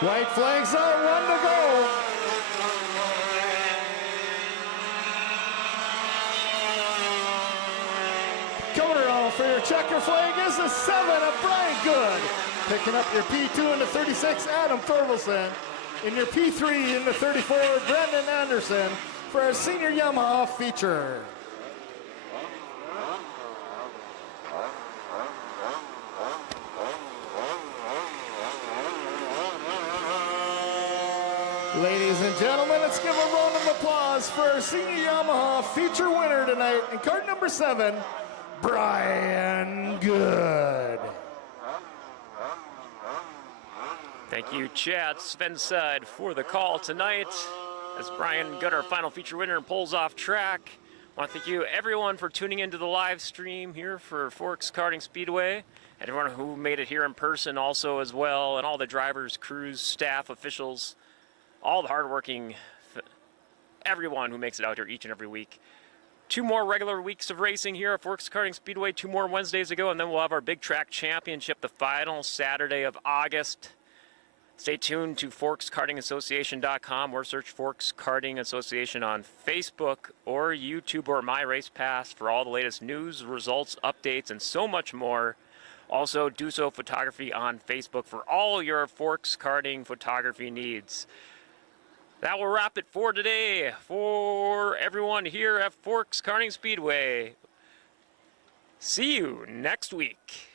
White flags out, 1 to go. Coming around for your checker flag is the 7 of Brian Good. Picking up your P2 into 36, Adam Thorvaldsen. In your P3 into 34, Brendan Anderson for our senior Yamaha feature. Ladies and gentlemen, let's give a round of applause for our senior Yamaha feature winner tonight in card number 7, Brian Good. Thank you, Chad Svenside, for the call tonight. As Brian Good, our final feature winner, pulls off track. I want to thank you, everyone, for tuning into the live stream here for Forks Karting Speedway, and everyone who made it here in person also as well, and all the drivers, crews, staff, officials, all the hardworking, everyone who makes it out here each and every week. 2 more regular weeks of racing here at Forks Karting Speedway, 2 more Wednesdays to go, and then we'll have our big track championship the final Saturday of August. Stay tuned to ForksKartingAssociation.com or search Forks Karting Association on Facebook or YouTube or MyRacePass for all the latest news, results, updates, and so much more. Also, Do So Photography on Facebook for all your Forks Karting photography needs. That will wrap it for today for everyone here at Forks Karting Speedway. See you next week.